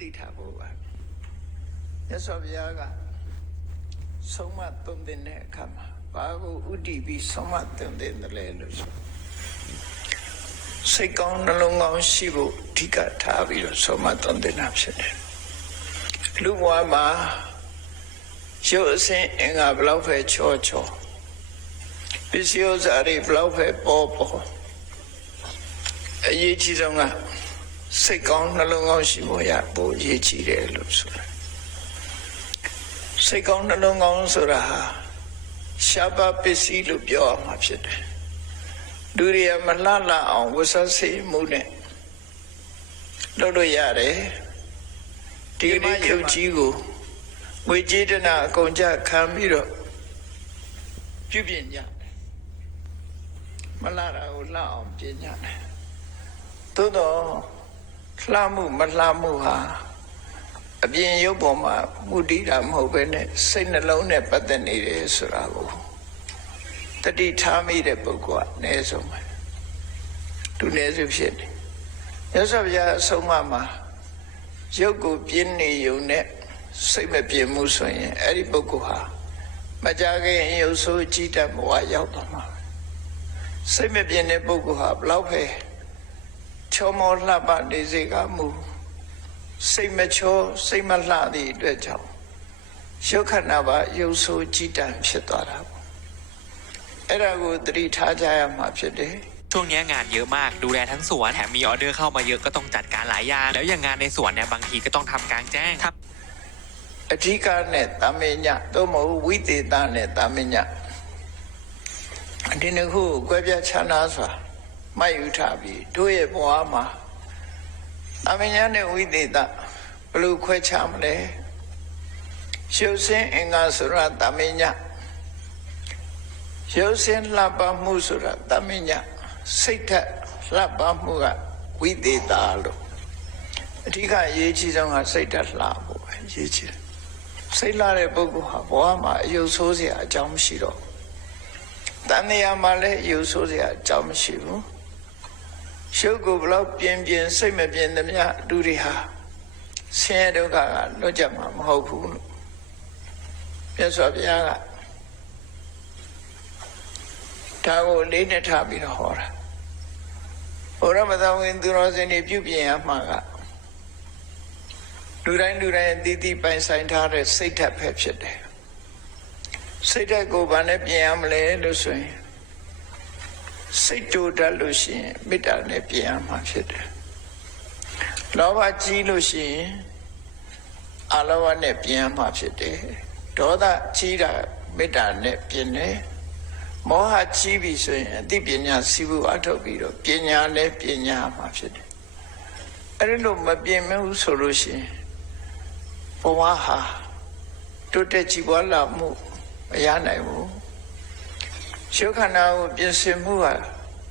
သိထားဖို့ပါမြတ်စွာဘုရားကဆုံးမသွန်သင်တဲ့အခါမှာဘာကိုဥတည်ပြီးဆုံးမသွန်သင်တယ်လဲလို့ဆိုစိတ်ကောင်းနှလုံးကောင်းရှိဖို့အဓိကထားပြီးတော့ဆုံးမသွန်သင်တာဖြစ်တယ်လူဘဝမှာရုပ်အစဉ်အင်္ဂါဘလောက်ပဲချောချောပစ္စည်းဥစ္စာတွေဘလောက်ပဲပေါ်ပေါ်အရေးကြီးဆုံးကစိတ်ကောင်းနှလုံးကောင်းရှိဖို့ရဖို့အရေးကြီးတယ်လို့ဆိုတာစိတ်ကောင်းနှလုံးကောင်းဆိုတာဟာရှားပါပစ္စည်းလို့ပြောရမှာဖြစ်တယ်လူတွေကမလှလှအောင်ဝတ်စားစေမှုနဲ့လုပ်လို့ရတယ်ဒီမှာယုတ်ကြီးကိုဝေကျေတနာအကုန်ကြခံပြီးတော့ပြုပြင်ကြတယ်မလှတာကိုလှအောင်ပြင်ကြတယ်သို့တော့လှမှုမလှမှုဟာအပြင်ရုပ်ပေါ်မှာမူတည်တာမဟုတ်ဘဲနဲ့စိတ်နှလုံးနဲ့ပတ်သက်နေတယ်ဆိုတာကိုတတိထားမိတဲ့ပုဂ္ဂိုလ်ကအနည်းဆုံးပဲသူနည်းစုဖြစ်နေရသော်ဗျာအဆုံးအမရုပ်ကိုပြင်းနေုံနဲ့စိတ်မပြင်းမှုဆိုရင်အဲ့ဒီပုဂ္ဂိုလ်ဟာမကြခင်ရုပ်ဆိုးကြည်တတ်ဘဝရောက်သွားမှာစိတ်မပြင်းတဲ့ပုဂ္ဂိုလ်ဟာဘလောက်ပဲချောမောလှပနေစေကမူစိတ်မချောစိတ်မလှသည့်အတွက်ကြောင့်ရုပ်ခန္ဓာပါရုပ်ဆိုးကြည်တတ်ဖြစ်သွားတာပေါ့အဲ့ဒါကိုသတိထားကြရမှာဖြစ်တယ်ช่วงนี้งานเยอะมากดูแลทั้งสวนแถมมีออเดอร์เข้ามาเยอะก็ต้องจัดการหลายอย่างแล้วอย่างงานในสวนเนี่ยบางทีก็ต้องทำกลางแจ้งครับอธิการเนี่ยตามิญญะသို့မဟုတ်ဝိသေသနဲ့ตามิญญะဒီနှစ်ခုကွဲပြားခြားနားစွာမှတ်ယူထားပြီးတို့ရဲ့ဘဝမှာตามิญญะနဲ့ဝိသေသဘယ်လိုခွဲခြားမလဲရှုပ်စင်းအင်္ဂါဆိုတာตามิญญะရုပ်စင်းလှပမှုဆိုတာတမညစိတ်ထက်လှပမှုကဝိသေသလို့အဓိကအရေးကြီးဆုံးကစိတ်ထက်လှဖို့ပဲအရေးကြီးတယ်စိတ်လှတဲ့ပုဂ္ဂိုလ်ဟာဘဝမှာအယုတ်ဆိုးစရာအကြောင်းမရှိတော့တဏှာမှာလည်းအယုတ်ဆိုးစရာအကြောင်းမရှိဘူးရှုပ်ကိုဘလောက်ပြင်းပြင်းစိတ်မပြင်းသမျှလူတွေဟာဆင်းရဲဒုက္ခကလွတ်ကြမှာမဟုတ်ဘူးလို့မြတ်စွာဘုရားကဒါကိုလေးနဲ့ထားပြီးတော့ဟောတာဘုရားမသာဝင်သူတော်စင်တွေပြုပြင်ရမှာကလူတိုင်းအသီးသီးပိုင်ဆိုင်ထားတဲ့စိတ်ဓာတ်ပဲဖြစ်တယ်စိတ်ဓာတ်ကိုဘာနဲ့ပြင်ရမလဲလို့ဆိုရင်စိတ်တူတတ်လို့ရှိရင်မေတ္တာနဲ့ပြင်ရမှာဖြစ်တယ်လောဘကြီးလို့ရှိရင်အလောဘနဲ့ပြင်ရမှာဖြစ်တယ်ဒေါသကြီးတာမေတ္တာနဲ့ပြင်တယ်မောဟကြီးပြီဆိုရင်အသိပညာစီးပူအထုတ်ပြီးတော့ပညာနဲ့ပညာမှာဖြစ်တယ်အဲ့လိုမပြင်မဘူးဆိုလို့ရှိရင်ဘဝဟာတိုးတက်ကြည်ပွားလာမှုမရနိုင်ဘူးရှုခန္ဓာကိုပြင်ဆင်မှုဟာ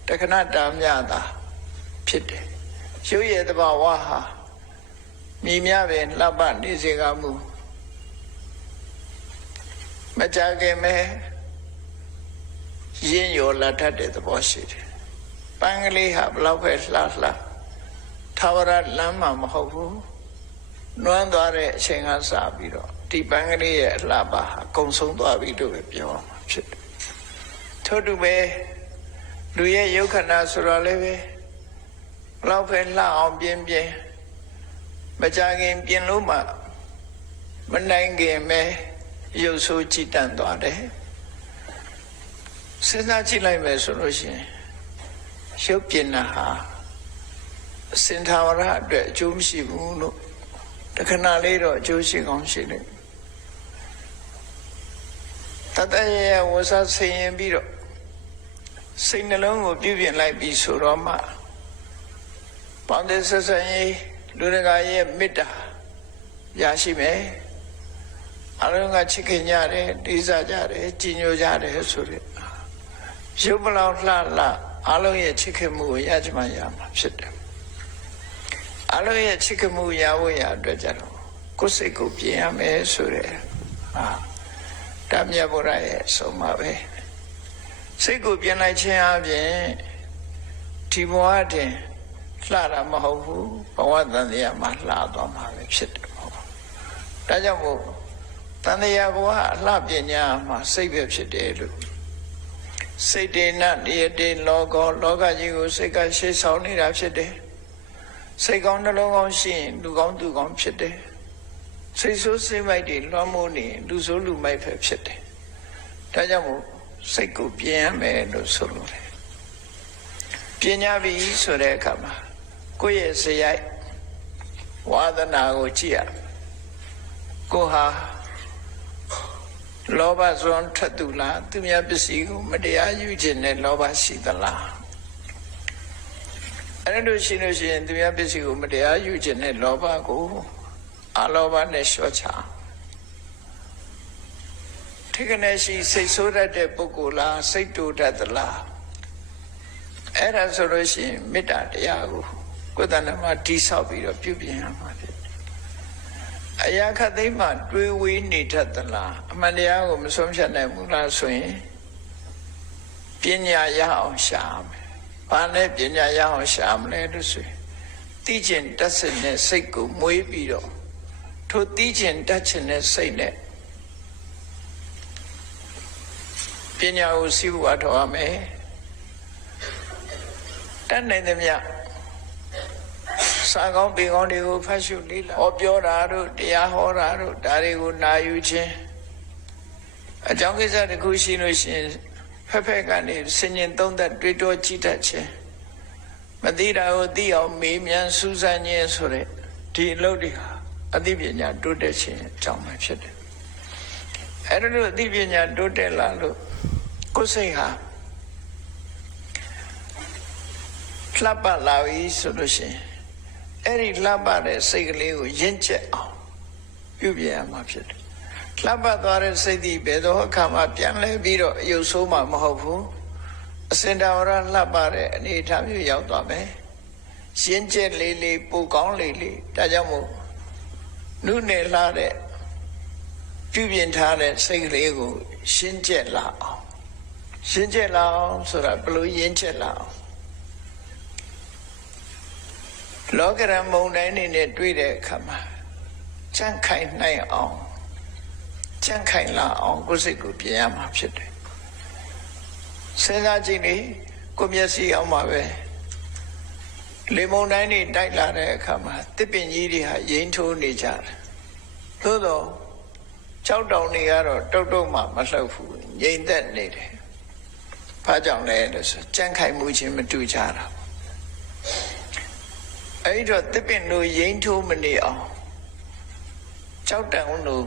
တခဏတာမြတာဖြစ်တယ်ရုပ်ရဲ့သဘာဝဟာမြည်များပင်လှပနေစေကမူမကြခင်မဲ့ရင်းရောလာတတ်တဲ့သဘောရှိတယ်ပန်းကလေးဟာဘလောက်ပဲလှလှထာဝရလမ်းမှာမဟုတ်ဘူးနွမ်းသွားတဲ့အချိန်ကစပြီးတော့ဒီပန်းကလေးရဲ့အလှပါဟာကုံဆုံးသွားပြီလို့ပဲပြောမှာဖြစ်တယ်ထို့တူပဲလူရဲ့ယုတ်ခန္ဓာဆိုတော့လည်းပဲဘလောက်ပဲလှအောင်ပြင်းမကြခင်ပြင်လို့မှမနိုင်ခင်ပဲရုပ်ဆိုးကြည်တန့်သွားတယ်စဉ်းစားကြည့်လိုက်မယ်ဆိုလို့ရှိရင်ရုပ်ပြင်တာဟာအစင်သာဝရအတွက်အကျိုးမရှိဘူးလို့တခဏလေးတော့အကျိုးရှိကောင်းရှိတယ်တတရဲ့ဝဆဆင်ရင်ပြီးတော့စိတ်နှလုံးကိုပြုပြင်လိုက်ပြီးဆိုတော့မှပေါင်းတဲ့ဆက်ဆံရေးလူတကာရဲ့မေတ္တာရရှိမယ်အလုံးကချစ်ခင်ကြတယ်တိစားကြတယ်ကြည်ညိုကြတယ်ဆိုတဲ့ရုပ်ဘလောက်လှလှအလုံးရဲ့ချစ်ခင်မှုကိုရကြမှာရမှာဖြစ်တယ်အလုံးရဲ့ချစ်ခင်မှုရဖို့ရအတွက်ကြတော့ကိုယ်စိတ်ကိုပြင်ရမယ်ဆိုတဲ့ဓမ္မဘုရားရဲ့ဆုံးမပဲစိတ်ကိုပြင်လိုက်ခြင်းအပြင်ဒီဘဝတွင် လှတာမဟုတ်ဘူးဘဝတန်တရားမှာလှသွားမှာပဲဖြစ်တယ်ပေါ့ဒါကြောင့်မို့တန်တရားဘဝအလှပညာမှာစိတ်ပဲဖြစ်တယ်လို့စိတ်တေနတယတေလောကကြီးကိုစိတ်ကရှေ့ဆောင်နေတာဖြစ်တယ်စိတ်ကောင်းနှလုံးကောင်းရှိရင်လူကောင်းသူကောင်းဖြစ်တယ်စိတ်ဆိုးစိတ်မိုက်တွေလွှမ်းမိုးနေလူဆိုးလူမိုက်ပဲဖြစ်တယ်ဒါကြောင့်မို့စိတ်ကိုပြင်ရမယ်လို့ဆိုလို့တယ်ပြင်ရပြီဆိုတဲ့အခါမှာကိုယ့်ရဲ့စရိုက်ဝါဒနာကိုကြည့်ရကိုဟာလောဘစွမ်းထက်သူလားသူများပစ္စည်းကိုမတရားယူခြင်းနဲ့လောဘရှိသလားအဲ့လိုရှိလို့ရှိရင်သူများပစ္စည်းကိုမတရားယူခြင်းနဲ့လောဘကိုအလောဘနဲ့လျှော့ချထိကနေရှိစိတ်ဆိုးတတ်တဲ့ပုဂ္ဂိုလ်လားစိတ်တူတတ်သလားအဲ့ဒါဆိုလို့ရှိရင်မေတ္တာတရားကိုကိုယ်တဏ္ဍမှာတိဆောက်ပြီးတော့ပြုပြင်ရမှာဖြစ်တယ်အရာခတ်သိမ်းမှတွေးဝေးနေတတ်သလားအမှန်တရားကိုမဆုံးဖြတ်နိုင်ဘူးလားဆိုရင်ပညာရအောင်ရှာမယ်ဘာနဲ့ပညာရအောင်ရှာမလဲလို့ဆိုရင်သိကျင်တတ်စတဲ့စိတ်ကိုမွေးပြီးတော့ထိုသိကျင်တတ်ခြင်းတဲ့စိတ်နဲ့ပညာကိုစီးပွားထောက်ရမယ်တတ်နိုင်သမျှစာကောင်းပေကောင်းတွေကိုဖတ်ရှုလေ့လာဟောပြောတာတို့တရားဟောတာတို့ဒါတွေကိုနာယူခြင်းအကြောင်းကိစ္စတစ်ခုရှိလို့ရှိရင်ဖက်ဖက်ကနေစင်ញင်သုံးသက်တွေးတောကြည့်တတ်ခြင်းမသိတာကိုသိအောင်မေးမြန်းစူးစမ်းခြင်းဆိုတဲ့ဒီအလုပ်တွေဟာအသိပညာတိုးတက်ခြင်းအကြောင်းပဲဖြစ်တယ်အဲ့ဒါလို့အသိပညာတိုးတက်လာလို့ကိုယ်စိတ်ဟာလှပလာပြီဆိုလို့ရှိရင်အဲ့ဒီလှပတဲ့စိတ်ကလေးကိုရင့်ကျက်အောင်ပြုပြင်ရမှာဖြစ်တယ်လှပသွားတဲ့စိတ်ဒီဘယ်တော့အခါမှပြန်လဲပြီးတော့အယုတ်ဆိုးမှမဟုတ်ဘူးအစင်တော်ရလှပတဲ့အနေအထားမျိုးရောက်သွားမယ်ရင့်ကျက်လေးလေးပိုကောင်းလေးလေးဒါကြောင့်မို့နုနယ်လာတဲ့ပြုပြင်ထားတဲ့စိတ်ကလေးကိုရှင်းကျက်လာအောင်ရှင်းကျက်လာအောင်ဆိုတာဘယ်လိုရင့်ကျက်လာအောင်လောကရန်မုန်တိုင်းနေနဲ့တွေ့တဲ့အခါမှာကြန့်ခိုင်နိုင်အောင်ကြန့်ခိုင်လာအောင်ကိုယ်စိတ်ကိုပြင်ရမှာဖြစ်တယ်စဉ်းစားကြည့်လေကိုမျက်စိအောင်မှာပဲလေမုန်တိုင်းနေတိုက်လာတဲ့အခါမှာတစ်ပင်ကြီးတွေဟာရိမ့်ထိုးနေကြတယ်သို့တော့ကြောက်တောင်တွေကတော့တုတ်တုတ်မှမလှုပ်ဘူးငြိမ်သက်နေတယ်ဘာကြောင့်လဲလို့ဆိုကြန့်ခိုင်မှုချင်းမတူကြတာအဲ့တော့တစ်ပင်တို့ရိမ့်ထိုးမနေအောင်ကြောက်တောင်တို့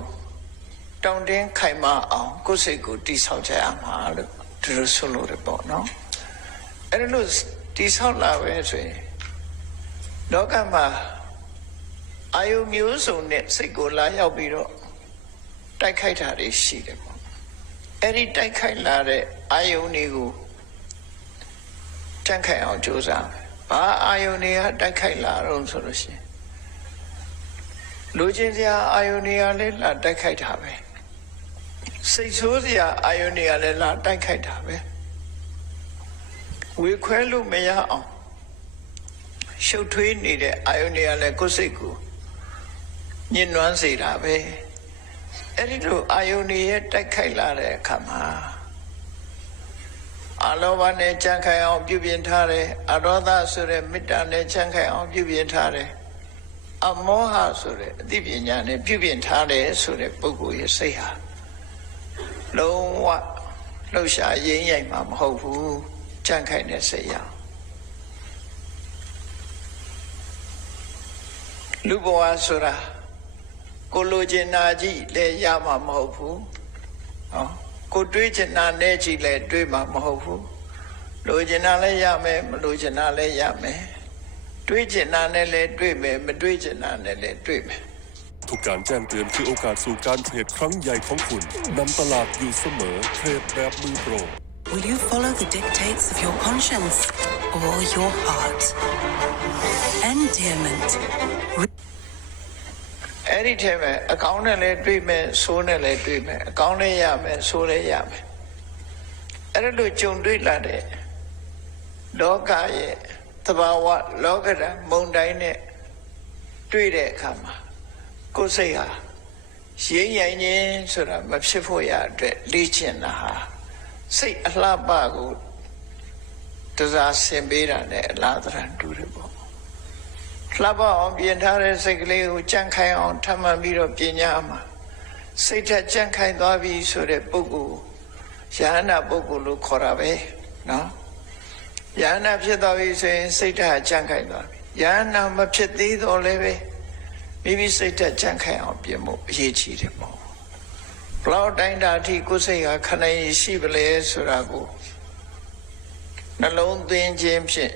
တောင်တင်းခိုင်မအောင်ကိုယ်စိတ်ကိုတိဆောက်ကြရမှာလို့သူတို့ဆိုလို့ရပေါ့နော်အဲ့လိုတိဆောက်လာပဲဆိုရင်လောကမှာအာယုမျိုးစုံနဲ့စိတ်ကိုလာရောက်ပြီးတော့တိုက်ခိုက်တာတွေရှိတယ်ပေါ့အဲ့ဒီတိုက်ခိုက်လာတဲ့အာယုတွေကိုတန့်ခိုင်အောင်ကြိုးစားမယ်ဘာအာယုန်တွေကတိုက်ခိုက်လာတော့ဆိုလို့ရှိရင်လူချင်းစရာအာယုန်တွေကလည်းလာတိုက်ခိုက်တာပဲစိတ်ဆိုးစရာအာယုန်တွေကလည်းလာတိုက်ခိုက်တာပဲဝေခွဲလို့မရအောင်ရှုပ်ထွေးနေတဲ့အာယုန်တွေကလည်းကိုယ်စိတ်ကိုညှဉ်းနှွမ်းစေတာပဲအဲ့ဒီလိုအာယုန်တွေရဲ့တိုက်ခိုက်လာတဲ့အခါမှာအလောဘနဲ့ကြံ့ခိုင်အောင်ပြုပြင်ထားတယ်အရောသဆိုတဲ့မေတ္တာနဲ့ကြံ့ခိုင်အောင်ပြုပြင်ထားတယ်အမောဟဆိုတဲ့အသိပညာနဲ့ပြုပြင်ထားတယ်ဆိုတဲ့ပုဂ္ဂိုလ်ရဲ့စိတ်ဟာလုံးဝလှုပ်ရှားရင်းရိုက်မှာမဟုတ်ဘူးကြံ့ခိုင်တဲ့စိတ်ရလူဘဝဆိုတာကိုလိုချင်တာကြီးလည်းရမှာမဟုတ်ဘူးဟောကိုတွေးချင်တာနဲ့ကြည့်လဲတွေးမှာမဟုတ်ဘူးလိုချင်တာလည်းရမယ်မလိုချင်တာလည်းရမယ်တွေးချင်တာနဲ့လည်းတွေးမယ်မတွေးချင်တာနဲ့လည်းတွေးမယ်ทุกการแจ้งเตือนคือโอกาสสู่การเทรดครั้งใหญ่ของคุณนำตลาดอยู่เสมอเทรดแบบมือโปร Will you follow the dictates of your conscience or your heart? Endearment. အဲ့ဒီထဲမှာအကောင်းနဲ့လည်းတွေးမယ်ဆိုးနဲ့လည်းတွေးမယ်အကောင်းလည်းရမယ်ဆိုးလည်းရမယ်အဲ့လိုကြုံတွေ့လာတဲ့လောကရဲ့ သဘာဝလောကဓာတ်မုန်တိုင်းနဲ့တွေ့တဲ့အခါမှာကိုယ်စိတ်ဟာရင်းရိုင်ခြင်းဆိုတာမဖြစ်ဖို့ရအတွက်လေ့ကျင့်တာဟာစိတ်အလှပကိုတစားဆင်ပေးတာနဲ့အလားတန်တူတယ်ပေါ့လှပအောင်ပြင်ထားတဲ့စိတ်ကလေးကိုကြံ့ခိုင်အောင်ထပ်မှန်ပြီးတော့ပညာမှာစိတ်ထက်ကြံ့ခိုင်သွားပြီဆိုတဲ့ပုဂ္ဂိုလ်ယဟန္တာပုဂ္ဂိုလ်လို့ခေါ်တာပဲနော်ယဟန္တာဖြစ်သွားပြီဆိုရင်စိတ်ဓာတ်ကြံ့ခိုင်သွားပြီယဟန္တာမဖြစ်သေးတော့လည်းပဲမိမိစိတ်ဓာတ်ကြံ့ခိုင်အောင်ပြင်ဖို့အရေးကြီးတယ်ပေါ့ဘလောက်တိုင်းတာအထိကိုယ်စိတ်ဟာခဏရရှိပလဲဆိုတာကိုနှလုံးသွင်းခြင်းဖြင့်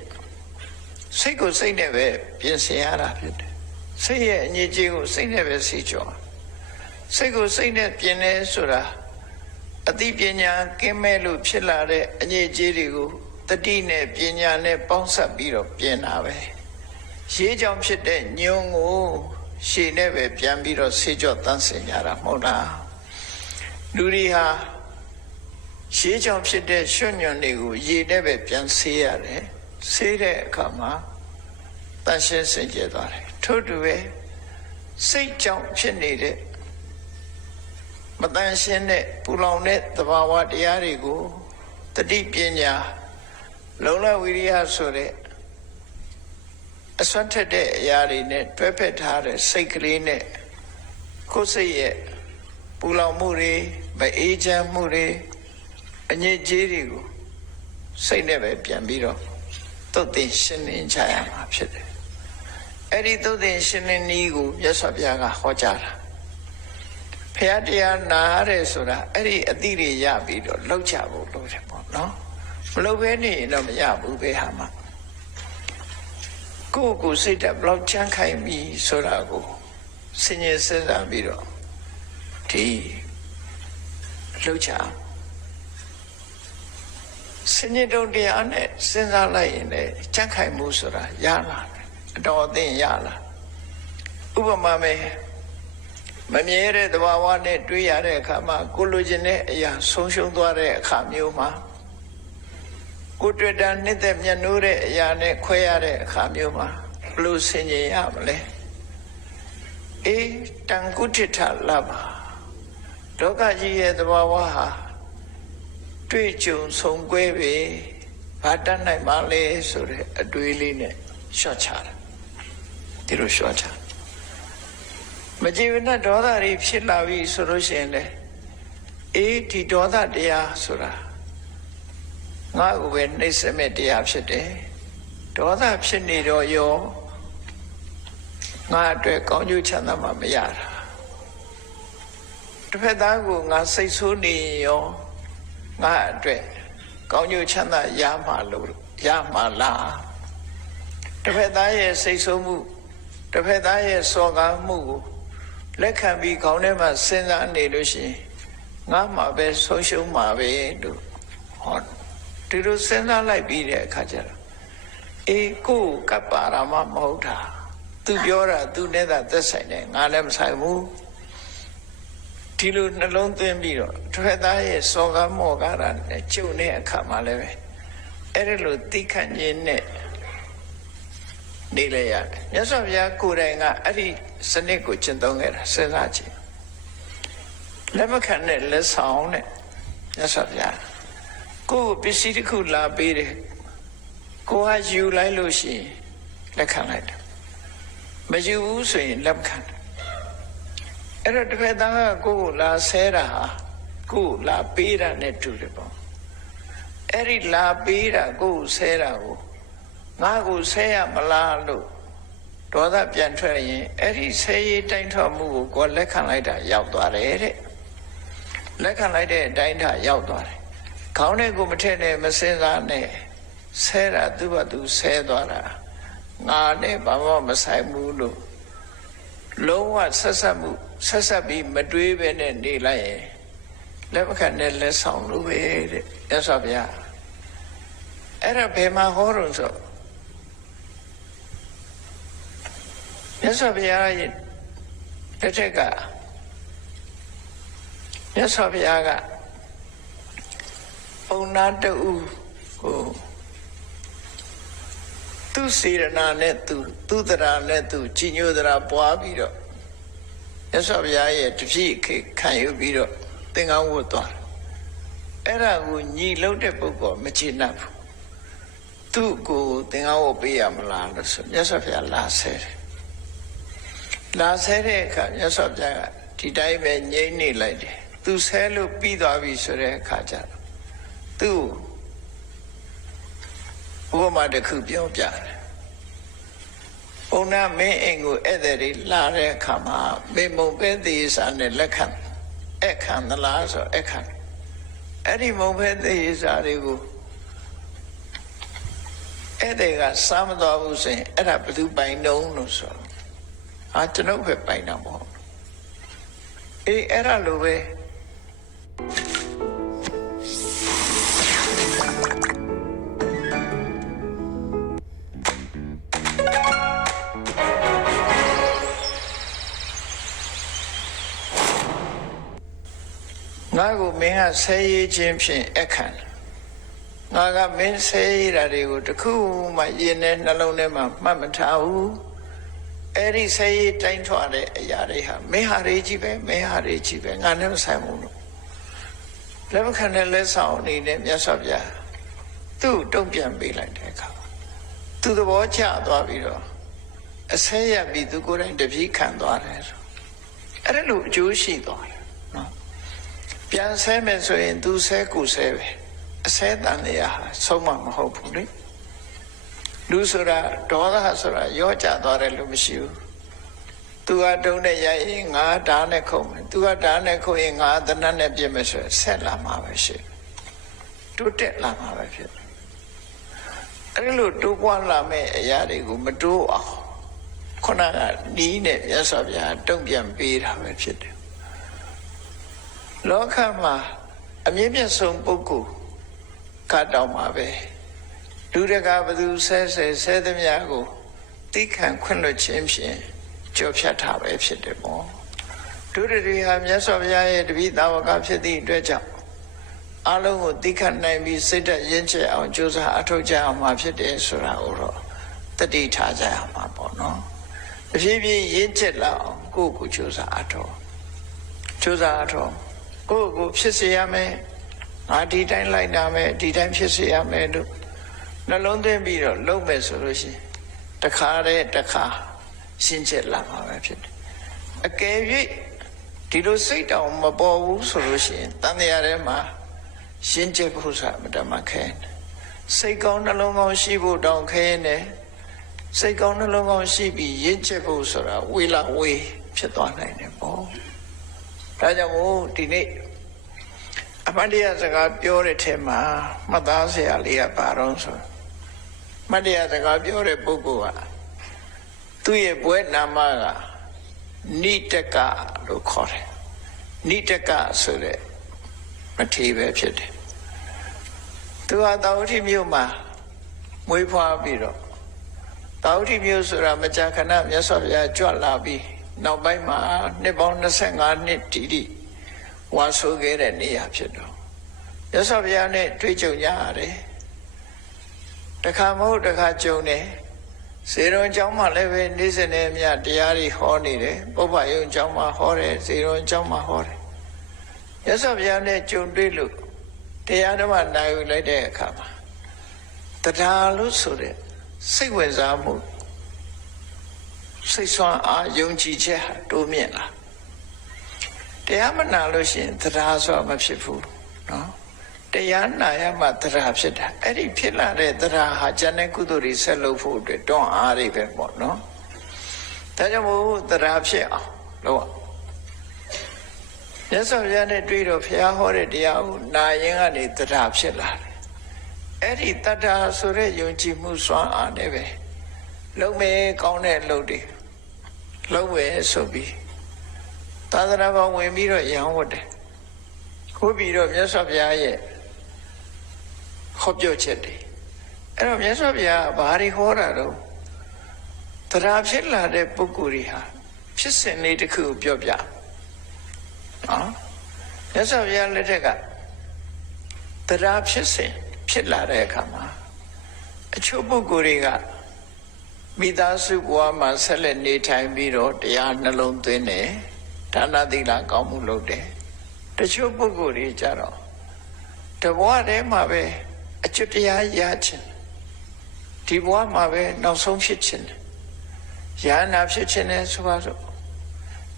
စိတ်ကိုစိတ်နဲ့ပဲပြင်ဆင်ရတာဖြစ်တယ်စိတ်ရဲ့အငြိကြီးကိုစိတ်နဲ့ပဲစီကျော်စိတ်ကိုစိတ်နဲ့ပြင်လဲဆိုတာအသိပညာကင်းမဲ့လို့ဖြစ်လာတဲ့အငြိကြီးတွေကိုတတိနဲ့ပညာနဲ့ပေါင်းစပ်ပြီးတော့ပြင်တာပဲရေးကြောင်ဖြစ်တဲ့ညုံကိုရှည်နဲ့ပဲပြန်ပြီးတော့ဆေးကြောတန်းစင်ကြတာမဟုတ်လားလူတွေဟာရေးကြောင်ဖြစ်တဲ့ရွှွညွန်တွေကိုရေနဲ့ပဲပြန်ဆေးရတယ်ဆေးတဲ့အခါမှာတန်ရှင်းစင်ကြယ်သွားတယ်ထို့တူပဲစိတ်ကြောင့်ဖြစ်နေတဲ့မတန်ရှင်းတဲ့ပူလောင်တဲ့သဘာဝတရားတွေကိုတတိပညာလုံလဝိရိယဆိုတဲ့အစွမ်းထက်တဲ့အရာတွေနဲ့တွဲဖက်ထားတဲ့စိတ်ကလေးနဲ့ကိုယ်စိတ်ရဲ့ပူလောင်မှုတွေမအေးချမ်းမှုတွေအငြိကြီးတွေကိုစိတ်နဲ့ပဲပြန်ပြီးတော့သုတ်သင်ရှင်းလင်းချရမှာဖြစ်တယ်အဲ့ဒီသုတ်သင်ရှင်းလင်းနည်းကိုမြတ်စွာဘုရားကဟောကြားတာဘုရားတရားနာရတယ်ဆိုတာအဲ့ဒီအသည့်တွေရပြီးတော့လောက်ချဖို့လိုတယ်ပေါ့နော်မလုပ်ဘဲနေရင်တော့မရဘူးဘယ်ဟာမှကိုယ့်ကိုယ်စိတ်ဓာတ်ဘလောက်ချမ်းခိုင်ပြီဆိုတာကိုစဉ်းကျင်စဉ်းစားပြီးတော့ဒီလောက်ချစဉ်းကျင်တော့တရားနဲ့စဉ်းစားလိုက်ရင်လည်းချမ်းခိုင်မှုဆိုတာရလာတယ်အတော်အသင့်ရလာဥပမာမဲ့မမြဲတဲ့သဘာဝနဲ့တွေ့ရတဲ့အခါမှာကိုလိုချင်တဲ့အရာဆုံးရှုံးသွားတဲ့အခါမျိုးမှာကိုတွေ့တာနှစ်သက်မျက်နှိုးတဲ့အရာနဲ့ခွဲရတဲ့အခါမျိုးမှာဘလို့ဆင်ခြင်ရမလဲအေးတန်ကုဋ္ဌထလာပါဒုက္ခကြီးရဲ့သဘာဝဟာတွေ့ကြုံဆုံကွဲပြီဘာတတ်နိုင်ပါလဲဆိုတဲ့အတွေးလေးနဲ့ရှော့ချတာဒီလိုရှော့ချမကြည်ဝနဲ့ဒေါသတွေဖြစ်လာပြီဆိုလို့ရှိရင်လေအေးဒီဒေါသတရားဆိုတာငါ့ကိုပဲနှိမ့်စမဲ့တရားဖြစ်တယ်ဒေါသဖြစ်နေတော့ရောငါအတွက်ကောင်းကျိုးချမ်းသာမှမရတာတစ်ဖက်သားကိုငါစိတ်ဆိုးနေရောငါအတွက်ကောင်းကျိုးချမ်းသာရမှာလို့ရမှာလားတစ်ဖက်သားရဲ့စိတ်ဆိုးမှုတစ်ဖက်သားရဲ့စော်ကားမှုကိုလက်ခံပြီးခေါင်းထဲမှာစဉ်းစားနေလို့ရှိရင်ငါမှပဲဆုံးရှုံးမှာပဲလို့ဟောဒီလိုစဉ်းစားလိုက်ပြီးတဲ့အခါကျတော့အေးကိုယ်ကပ်ပါရမမဟုတ်တာသူပြောတာသူနဲ့သာသက်ဆိုင်တယ်ငါလည်းမဆိုင်ဘူးဒီလိုနှလုံးသွင်းပြီးတော့တစ်ဖက်သားရဲ့စော်ကားမော်ကားတာနဲ့ကျုံတဲ့အခါမှာလည်းပဲအဲ့ဒီလိုသိခန့်ခြင်းနဲ့နေလိုက်ရတယ်မြတ်စွာဘုရားကိုယ်တိုင်ကအဲ့ဒီစနစ်ကိုကျင့်သုံးခဲ့တာစဉ်းစားကြည့်လက်မခံနဲ့လက်ဆောင်နဲ့မြတ်စွာဘုရားကိုယ်ပစ္စည်းတစ်ခုလာပေးတယ်ကိုဟာယူလိုက်လို့ရှိရင်လက်ခံလိုက်တယ်မယူဘူးဆိုရင်လက်မခံတယ်အဲ့တော့တစ်ဖက်သားကကိုယ်လာဆဲတာဟာကိုယ်လာပေးတာနဲ့တူတယ်ပေါ့အဲ့ဒီလာပေးတာကိုယ်ဆဲတာကိုငါကိုဆဲရမလားလို့ဒေါသပြန်ထွက်ရင်အဲ့ဒီဆဲရေးတိုင်းထွက်မှုကိုကိုယ်လက်ခံလိုက်တာရောက်သွားတယ်တဲ့လက်ခံလိုက်တဲ့အတိုင်းတာရောက်သွားတယ်ခေါင်းထဲကိုမထည့်နဲ့မစင်စားနဲ့ဆဲတာသူ့ဘာသူဆဲသွားတာငါနဲ့ဘာမှမဆိုင်ဘူးလို့လုံးဝဆက်ဆက်ပြီးမတွေးပဲနဲ့နေလိုက်ရင်လက်မခံနဲ့လက်ဆောင်လို့ပဲတဲ့မြတ်စွာဘုရားအဲ့ဒါဘယ်မှာဟောတော့ဆိုမြတ်စွာဘုရားရဲ့တစ်ထက်ကမြတ်စွာဘုရားကပုံနာတူကို သူစေရနာနဲ့သူတရာနဲ့သူကြီးညိုတရာပွားပြီးတော့မြတ်စွာဘုရားရဲ့တပည့်ခေခံယူပြီးတော့သင်္ကန်းဝတ်သွားအဲ့ဒါကိုညီလုံးတဲ့ပုဂ္ဂိုလ်မကျေနပ်ဘူးသူ့ကိုသင်္ကန်းဝတ်ပေးရမလားလို့ဆိုမြတ်စွာဘုရားလာဆဲတယ်လာဆဲတဲ့အခါမြတ်စွာဘုရားကဒီတိုင်းပဲငြိမ့်နေလိုက်တယ်သူဆဲလို့ပြီးသွားပြီဆိုတဲ့အခါကျတော့သူ့ဥပမာတစ်ခုပြောပြတယ်ဘုံနာမင်းအိမ်ကိုဧည့်သည်တွေလာတဲ့အခါမှာမေမုံပဲသေးစာနဲ့လက်ခံအခမ်းသလားဆိုအခမ်းအဲ့ဒီမုံပဲသေးစာတွေကိုဧည့်သည်ကစားမတော်ဘူးဆိုရင်အဲ့ဒါဘယ်သူပိုင်တုံးလို့ဆိုကျွန်ုပ်ပဲပိုင်တာပေါ့အေးအဲ့ဒါလိုပဲငါကိုမင်းကဆဲရေးခြင်းဖြင့်အခန့်ငါကမင်းဆဲရေးတာတွေကိုတခုမှရင်ထဲနှလုံးထဲမှာမှတ်မထားဘူးအဲ့ဒီဆဲရေးတိုင်းထွားတဲ့အရာတွေဟာမင်းဟာတွေကြီးပဲမင်းဟာတွေကြီးပဲငါနဲ့မဆိုင်ဘူးလို့လက်မခံတဲ့လက်ဆောင်အနေနဲ့မြတ်စွာဘုရားသူ့တုံ့ပြန်ပေးလိုက်တဲ့အခါသူသဘောကျသွားပြီးတော့အဆဲရပြီးသူကိုယ်တိုင်တပည့်ခံသွားတယ်ဆိုအဲ့ဒါလိုအကျိုးရှိသွားတယ်နော်ပြန်ဆဲမယ်ဆိုရင်သူဆဲကိုဆဲပဲအဆဲတန်နေရဟာဆုံးမမဟုတ်ဘူးလေလူဆိုတာဒေါသဆိုတာရောကြသွားတယ်လို့မရှိဘူးသူကတုံးနဲ့ရိုက်ရင်ငါဓာတ်နဲ့ခုံမယ်သူကဓာတ်နဲ့ခုံရင်ငါသနတ်နဲ့ပြစ်မယ်ဆိုဆက်လာမှာပဲရှိတိုးတက်လာမှာပဲဖြစ်အဲ့လိုတိုးပွားလာမဲ့အရာတွေကိုမတိုးအောင်ခုနကနီးနဲ့မြတ်စွာဘုရားတုံ့ပြန်ပေးတာပဲဖြစ်တယ်လောကမှာအမြင့်မြတ်ဆုံးပုဂ္ဂိုလ်ကတော့မှာပဲလူတကာဘသူဆဲသမျှကိုသိခံခွင့်လွှတ်ခြင်းဖြင့်ကြော်ဖြတ်တာပဲဖြစ်တယ်ပေါ့ဒုရတိဟာမြတ်စွာဘုရားရဲ့တပည့်သာဝကဖြစ်သည့်အတွက်ကြောင့်အလုံးကိုသိခံနိုင်ပြီးစိတ်ဓာတ်ရင့်ကျက်အောင်ကြိုးစားအထောက်ကြအောင်မှာဖြစ်တယ်ဆိုတာကိုတော့တတိထားကြရမှာပေါ့နော်အဖြစ်ဖြစ်ရင့်ကျက်လာအောင်ကိုယ့်ကိုကြိုးစားအထောက်ကိုယ့်ဖြစ်စေရမယ်ငါဒီတိုင်းလိုက်တာမယ်ဒီတိုင်းဖြစ်စေရမယ်လို့နှလုံးသွင်းပြီးတော့လုပ်မယ်ဆိုလို့ရှိရင်တခါရှင်းချက်လာမှာပဲဖြစ်တယ်အကယ်၍ဒီလိုစိတ်တောင်မပေါ်ဘူးဆိုလို့ရှိရင်တန်တရားထဲမှာရှင်းချက်ဖို့ဆိုတာမတမခဲစိတ်ကောင်းနှလုံးကောင်းရှိဖို့တောင်ခဲနေစိတ်ကောင်းနှလုံးကောင်းရှိပြီးရင့်ချက်ဖို့ဆိုတာဝေလာဝေဖြစ်သွားနိုင်တယ်ပေါ့ဒါကြောင့်မို့ဒီနေ့အမတ်တရားစကားပြောတဲ့ထဲမှာမှတ်သားစရာလေးကဘာတော့ဆိုမတ်တရားစကားပြောတဲ့ပုဂ္ဂိုလ်ကသူ့ရဲ့ဘွဲနာမကနိတကလို့ခေါ်တယ်နိတကဆိုတဲ့မထေပဲဖြစ်တယ်သူဟာတာဝတိမြို့မှာမွေးဖွားပြီးတော့တာဝတိမြို့ဆိုတာမကြာခဏမြတ်စွာဘုရားကြွလာပြီးနောက်ပိုင်းမှာနှစ်ပေါင်း25နှစ်တိဝါဆိုခဲ့တဲ့နေရာဖြစ်တော့မြတ်စွာဘုရားနဲ့တွေ့ကြုံကြရတယ်တခါမဟုတ်တခါကြုံတယ်စေရုံကျောင်းမှာလည်းပဲနေ့စဉ်နဲ့အမျှတရားတွေဟောနေတယ်ပုဗ္ဗယုံကျောင်းမှာဟောတယ်စေရုံကျောင်းမှာဟောတယ်မြတ်စွာဘုရားနဲ့ကြုံတွေ့လို့တရားဓမ္မနာယူလိုက်တဲ့အခါမှာတရားလို့ဆိုတဲ့စိတ်ဝင်စားမှုစိတ်ဆွမ်းအားယုံကြည်ချက်ဟာတိုးမြင့်လာတရားမနာလို့ရှိရင်တရားဆိုတာမဖြစ်ဘူးနော်တရားနာရမှတရားဖြစ်တာအဲ့ဒီဖြစ်လာတဲ့တရားဟာဉာဏ်နဲ့ကုသိုလ်တွေဆက်လုပ်ဖို့အတွက်တွန်းအားတွေပဲပေါ့နော်ဒါကြောင့်မို့တရားဖြစ်အောင်လို့မြတ်စွာဘုရားနဲ့တွေ့တော့ဘုရားဟောတဲ့တရားကိုနာရင်ကနေတရားဖြစ်လာတယ်အဲ့ဒီတတ္တာဆိုတဲ့ယုံကြည်မှုစွမ်းအားနဲ့ပဲလုံးမဲကောင်းတဲ့လုပ်တွေလုံးဝဲဆိုပြီးသာသနာ့ဘောင်ဝင်ပြီးတော့ရဟန်းဝတ်တယ်ဟုတ်ပြီးတော့မြတ်စွာဘုရားရဲ့ဟောပြောချက်တွေအဲ့တော့မြတ်စွာဘုရားဘာတွေဟောတာတော့တရားဖြစ်လာတဲ့ပုဂ္ဂိုလ်တွေဟာဖြစ်စဉ်လေးတစ်ခုပြောပြနော်မြတ်စွာဘုရားလက်ထက်ကတရားဖြစ်စဉ်ဖြစ်လာတဲ့အခါမှာအချို့ပုဂ္ဂိုလ်တွေက မိသားစုဘဝမှာဆက်လက်နေထိုင်ပြီးတော့တရားနှလုံးသွင်းတယ်ဒါနသီလကောင်းမှုလုပ်တယ်တချို့ပုဂ္ဂိုလ်တွေကြတော့တဘဝတည်းမှာပဲအကျွတ်တရားရခြင်းဒီဘဝမှာပဲနောက်ဆုံးဖြစ်ခြင်းရဟနာဖြစ်ခြင်းနဲ့ဆိုပါစို့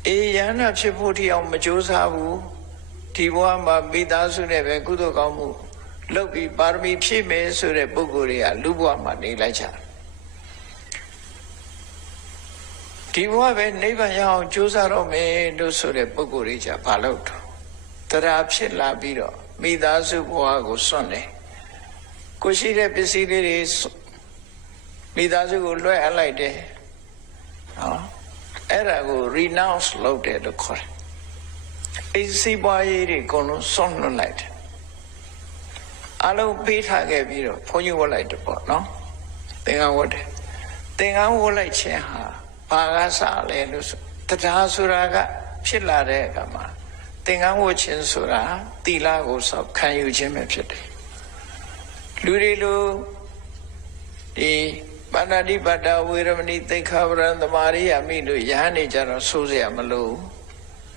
အေးရဟနာဖြစ်ဖို့တိအောင်မကြိုးစားဘူးဒီဘဝမှာမိသားစုနဲ့ပဲကုသိုလ်ကောင်းမှုလုပ်ပြီးပါရမီဖြည့်မယ်ဆိုတဲ့ပုဂ္ဂိုလ်တွေကလူဘဝမှာနေလိုက်ကြတယ်ဒီဘဝပဲနိဗ္ဗာန်ရအောင်ကြိုးစားတော့မယ်လို့ဆိုတဲ့ပုဂ္ဂိုလ်တွေじゃဘာလို့တရားဖြစ်လာပြီးတော့မိသားစုဘဝကိုစွန့်တယ်ကိုရှိတဲ့ပစ္စည်းလေးတွေမိသားစုကိုလွှဲအပ်လိုက်တယ်နော်အဲ့ဒါကို renounce လုပ်တယ်လို့ခေါ်တယ်အစီးပွားရေးတွေအကုန်လုံးစွန့်လွတ်လိုက်တယ်အလုံးပေးထားခဲ့ပြီးတော့ဘုန်းကြီးဝတ်လိုက်တယ်ပေါ့နော်သင်္ကန်းဝတ်တယ်သင်္ကန်းဝတ်လိုက်ခြင်းဟာဘာကစားလဲလို့ဆိုတရားဆိုတာကဖြစ်လာတဲ့အခါမှာသင်္ကန်းဝတ်ခြင်းဆိုတာသီလကိုစောင့်ခံယူခြင်းပဲဖြစ်တယ်လူတွေလိုဒီပါဏာတိပါဒဝေရမဏိသိက္ခာပရံသမာရိယာမိလို့ယဟန်နေကြတော့ဆိုးเสียမလို့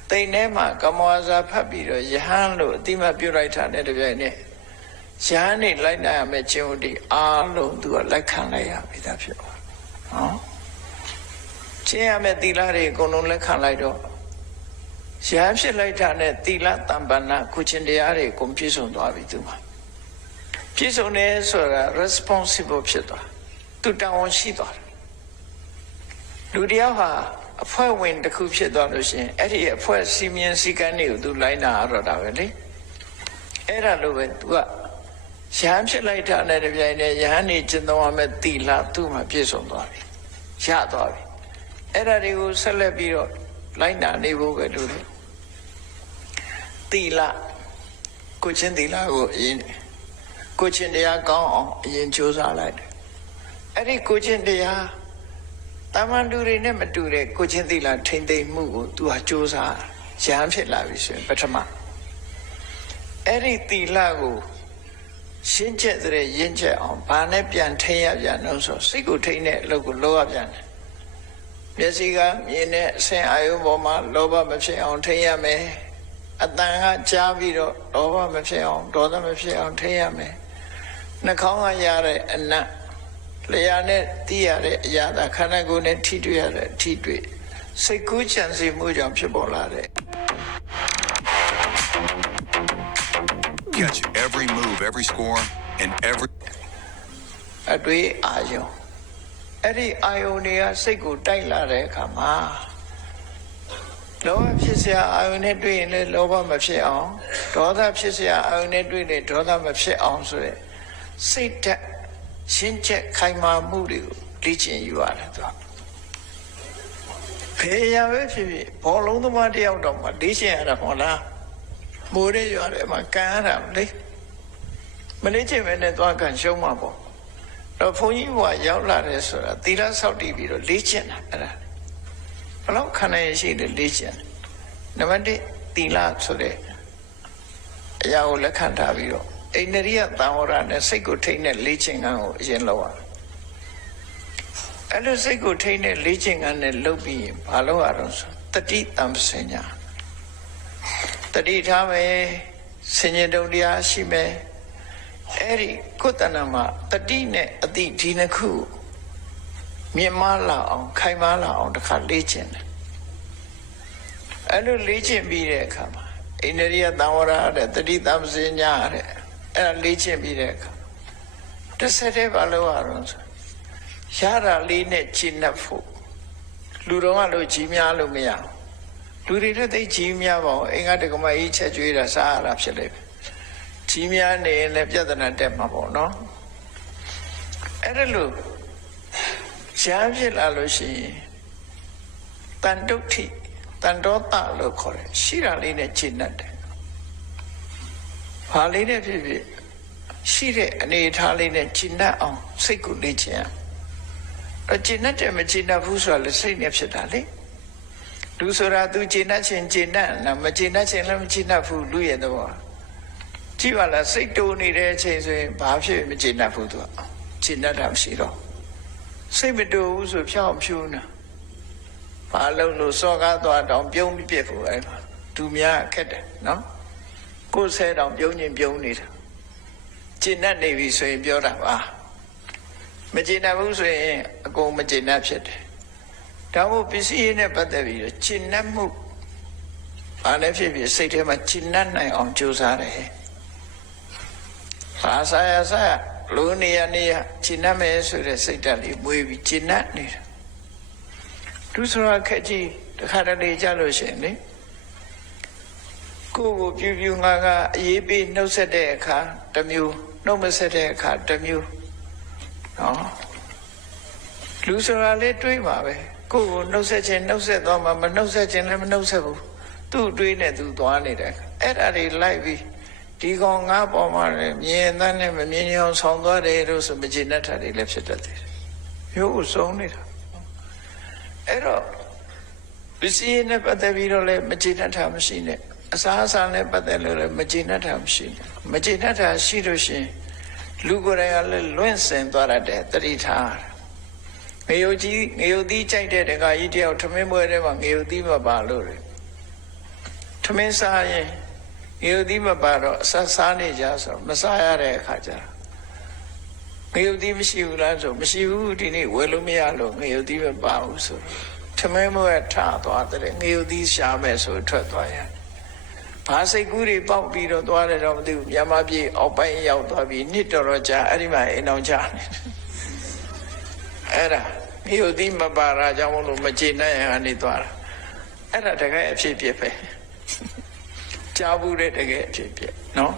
တိမ်ထဲမှာကမ္မဝါစာဖတ်ပြီးတော့ယဟန်လို့အတိမတ်ပြုလိုက်တာနဲ့တပြိုင်နက်ယဟန်နေလိုက်နိုင်ရမယ့်ခြင်းဥတီအားလုံးသူကလက်ခံလိုက်ရပြီသားဖြစ်သွားနော်ကျင့်ရမယ့်သီလတွေအကုန်လုံးလက်ခံလိုက်တော့ရဟန်းဖြစ်လိုက်တာနဲ့သီလတမ္ပန္နကုချင်းတရားတွေအကုန်ပြည့်စုံသွားပြီသူမှာပြည့်စုံတယ်ဆိုတာ responsible ဖြစ်သွားသူတောင်းဝန်ရှိသွားတယ်လူတယောက်ဟာအဖွဲ့ဝင်တစ်ခုဖြစ်သွားလို့ရှိရင်အဲ့ဒီအဖွဲ့စီမင်းစည်းကမ်းတွေကိုသူလိုက်နာရတာပဲလေအဲ့ဒါလိုပဲသူကရဟန်းဖြစ်လိုက်တာနဲ့တပြိုင်တည်းရဟန်းနေကျင့်သုံးရမယ့်သီလသူ့မှာပြည့်စုံသွားပြီရသွားပြီအဲ့ဒါတွေကိုဆက်လက်ပြီးတော့လိုက်နာနေဖို့ပဲလို့လေသီလကိုချင်းသီလကိုအရင်ကိုချင်းတရားကောင်းအောင်အရင်ကြိုးစားလိုက်တယ်အဲ့ဒီကိုချင်းတရားတာမန်လူတွေနဲ့မတူတဲ့ကိုချင်းသီလထိမ့်သိမ့်မှုကိုသူဟာကြိုးစားရဟန်းဖြစ်လာပြီဆိုရင်ပထမအဲ့ဒီသီလကိုရှင်းချက်တဲ့ရင်းချက်အောင်ဘာနဲ့ပြန်ထိရပြန်လို့ဆိုစိတ်ကိုထိတဲ့အလုပ်ကိုလုပ်ရပြန်တယ်မျက်စိကမြင်တဲ့အဆင်အာယုပေါ်မှာလောဘမဖြစ်အောင်ထိရမယ်အတန်ကကြားပြီးတော့လောဘမဖြစ်အောင်ဒေါသမဖြစ်အောင်ထိရမယ်နှာခေါင်းကရတဲ့အနတ်လျှာနဲ့တီးရတဲ့အရာသာခန္ဓာကိုယ်နဲ့ထိတွေ့ရတဲ့အထိတွေ့စိတ်ကူးချမ်းစီမှုကြောင့်ဖြစ်ပေါ်လာတဲ့ Catch every move, every score, and every အတွေ့အာယုံအဲ့ဒီအာယုံတွေကစိတ်ကိုတိုက်လာတဲ့အခါမှာလောဘဖြစ်เสียအာယုန်နဲ့တွေ့ရင်လည်းလောဘမဖြစ်အောင်ဒေါသဖြစ်เสียအာယုန်နဲ့တွေ့ရင်ဒေါသမဖြစ်အောင်ဆိုတဲ့စိတ်ဓာတ်ရှင်းချက်ခိုင်မာမှုတွေကိုလေ့ကျင့်ယူရတယ်သူကဖေးရပဲဖြစ်ဖြစ်ဘောလုံးသမားတယောက်တော့မှလေ့ကျင့်ရတာမဟုတ်လားမိုးရဲရတယ်မှာကန်ရတာလေမလေ့ကျင့်ပဲနဲ့သွားကန်ရှုံးမှာပေါ့တော့ဘုန်းကြီးဘုရားရောက်လာတယ်ဆိုတာသီလဆောက်တည်ပြီးတော့လေ့ကျင့်တာအဲ့ဒါဘလောက်ခန္ဓာရရှိတယ်လေ့ကျင့်နံပါတ်1သီလဆိုတဲ့အရာကိုလက်ခံထားပြီးတော့အိန္ဒြိယသံဝရနဲ့စိတ်ကိုထိန်းတဲ့လေ့ကျင့်ခန်းကိုအရင်လုပ်ရတယ်အဲ့လိုစိတ်ကိုထိန်းတဲ့လေ့ကျင့်ခန်းနဲ့လုပ်ပြီးရင်ဘာလုပ်ရတော့ဆိုတတိတံပစညာတတိထားမယ်စဉ္ညတုံတရားရှိမယ်အဲ့ဒီကုသနာမှာတတိနဲ့အတိဒီနှစ်ခုမြင်မလာအောင်ခိုင်မာလာအောင်တစ်ခါလေ့ကျင့်တယ်အဲ့လိုလေ့ကျင့်ပြီးတဲ့အခါမှာအိန္ဒြိယသံဝရတဲ့တတိတံပစညာတဲ့အဲ့ဒါလေ့ကျင့်ပြီးတဲ့အခါတစ်ဆက်တည်းဘာလို့ရအောင်ဆိုရတာလေးနဲ့ကျင့်တတ်ဖို့လူတော်ကလို့ကြီးများလို့မရလူတွေလည်းသိကြီးများပါအောင်အင်္ဂါတက္ကမကြီးချက်ကျွေးတာစားရတာဖြစ်လိမ့်မယ်ကြီးများနေရင်လည်းပြဿနာတက်မှာပေါ့နော်အဲ့ဒါလို့ရှားဖြစ်လာလို့ရှိရင်တန်တုဋ္ဌိတန်တောတလို့ခေါ်တယ်ရှိတာလေးနဲ့ကျင့်တတ်တယ်ဘာလေးနဲ့ဖြစ်ဖြစ်ရှိတဲ့အနေအထားလေးနဲ့ကျင့်တတ်အောင်စိတ်ကိုလေ့ကျင့်ရကျင့်တတ်တယ်မကျင့်တတ်ဘူးဆိုတာလည်းစိတ်နဲ့ဖြစ်တာလေလူဆိုတာသူကျင့်တတ်ခြင်းကျင့်တတ်နာမကျင့်တတ်ခြင်းလည်းမကျင့်တတ်ဘူးလူရဲ့သဘောကြည့်ပါလားစိတ်တိုးနေတဲ့အချိန်ဆိုရင်ဘာဖြစ်မကျင့်တတ်ဘူးသူကကျင့်တတ်တာမရှိတော့ စိတ်မတူဘူးဆိုဖြောင်းဖြူးနေဘာလို့စောကားသွားတောင်ပြုံးပြစ်ဖို့အဲ့မှာသူများခက်တယ်နော်ကိုယ်ဆဲတောင်ပြုံးနေတာကျင့်တတ်နေပြီဆိုရင်ပြောတာပါမကျင့်တတ်ဘူးဆိုရင်အကုန်မကျင့်တတ်ဖြစ်တယ်ဒါမို့ပစ္စည်းနဲ့ပတ်သက်ပြီးတော့ကျင့်တတ်မှုဘာလဲဖြစ်ဖြစ်စိတ်ထဲမှာကျင့်တတ်နိုင်အောင်ကြိုးစားတယ်ဘာသာရဆရာလူနေရနေရကျင့်တတ်မယ်ဆိုတဲ့စိတ်ဓာတ်လေးမွေးပြီးကျင့်တတ်နေတာသူဆိုတာခက်ကြီးတခါတလေကြလို့ရှိရင်လေကိုယ်ကိုပြူငါအေးပေးနှုတ်ဆက်တဲ့အခါတစ်မျိုးနှုတ်မဆက်တဲ့အခါတစ်မျိုးနော်လူဆိုတာလေးတွေးပါပဲကိုယ်ကိုနှုတ်ဆက်ခြင်းနှုတ်ဆက်သွားမှမနှုတ်ဆက်ခြင်းလည်းမနှုတ်ဆက်ဘူးသူ့တွေးနဲ့သူသွားနေတဲ့အဲ့ဒါတွေလိုက်ပြီးဒီကောင်ငါပေါ်မှာမြင်တဲ့နဲ့မမြင်အောင်ဆောင်သွားတယ်လို့ဆိုမကျေနပ်တာတွေလည်းဖြစ်တတ်တယ်မျိုးကိုစုံနေတာအဲ့တော့ပစ္စည်းနဲ့ပတ်သက်ပြီးတော့လည်းမကျေနပ်တာမရှိနဲ့အစားအစာနဲ့ပတ်သက်လို့လည်းမကျေနပ်တာမရှိနဲ့မကျေနပ်တာရှိလို့ရှိရင်လူကိုယ်တိုင်ကလည်းလွင့်စင်သွားတဲ့တတိထားငရုတ်သီးကြိုက်တဲ့တခါကြီးတယောက်ထမင်းပွဲထဲမှာငရုတ်သီးမပါလို့လေထမင်းစားရင်ငရုတ်သီးမပါတော့အဆက်စားနေကြဆိုမစားရတဲ့အခါကျငရုတ်သီးမရှိဘူးလားဆိုမရှိဘူးဒီနေ့ဝယ်လို့မရလို့ငရုတ်သီးမပါဘူးဆိုထမင်းပွဲထားသွားတဲ့ငရုတ်သီးရှာမယ်ဆိုထွက်သွားရတယ်ဘာစိတ်ကူးတွေပေါက်ပြီးတော့သွားတယ်တော့မသိဘူးမြန်မာပြည်အောက်ပိုင်းရောက်သွားပြီးနှစ်တော်ကြာအဲ့ဒီမှာအိမ်အောင်ချနေအဲ့ဒါမြို့သီးမပါတာကြောင့်မလို့မကျေနပ်ရအနေသွားတာအဲ့ဒါတကယ်အဖြစ်ဖြစ်ပဲကြားဘူးတဲ့တကယ်အဖြစ်ဖြစ်နော်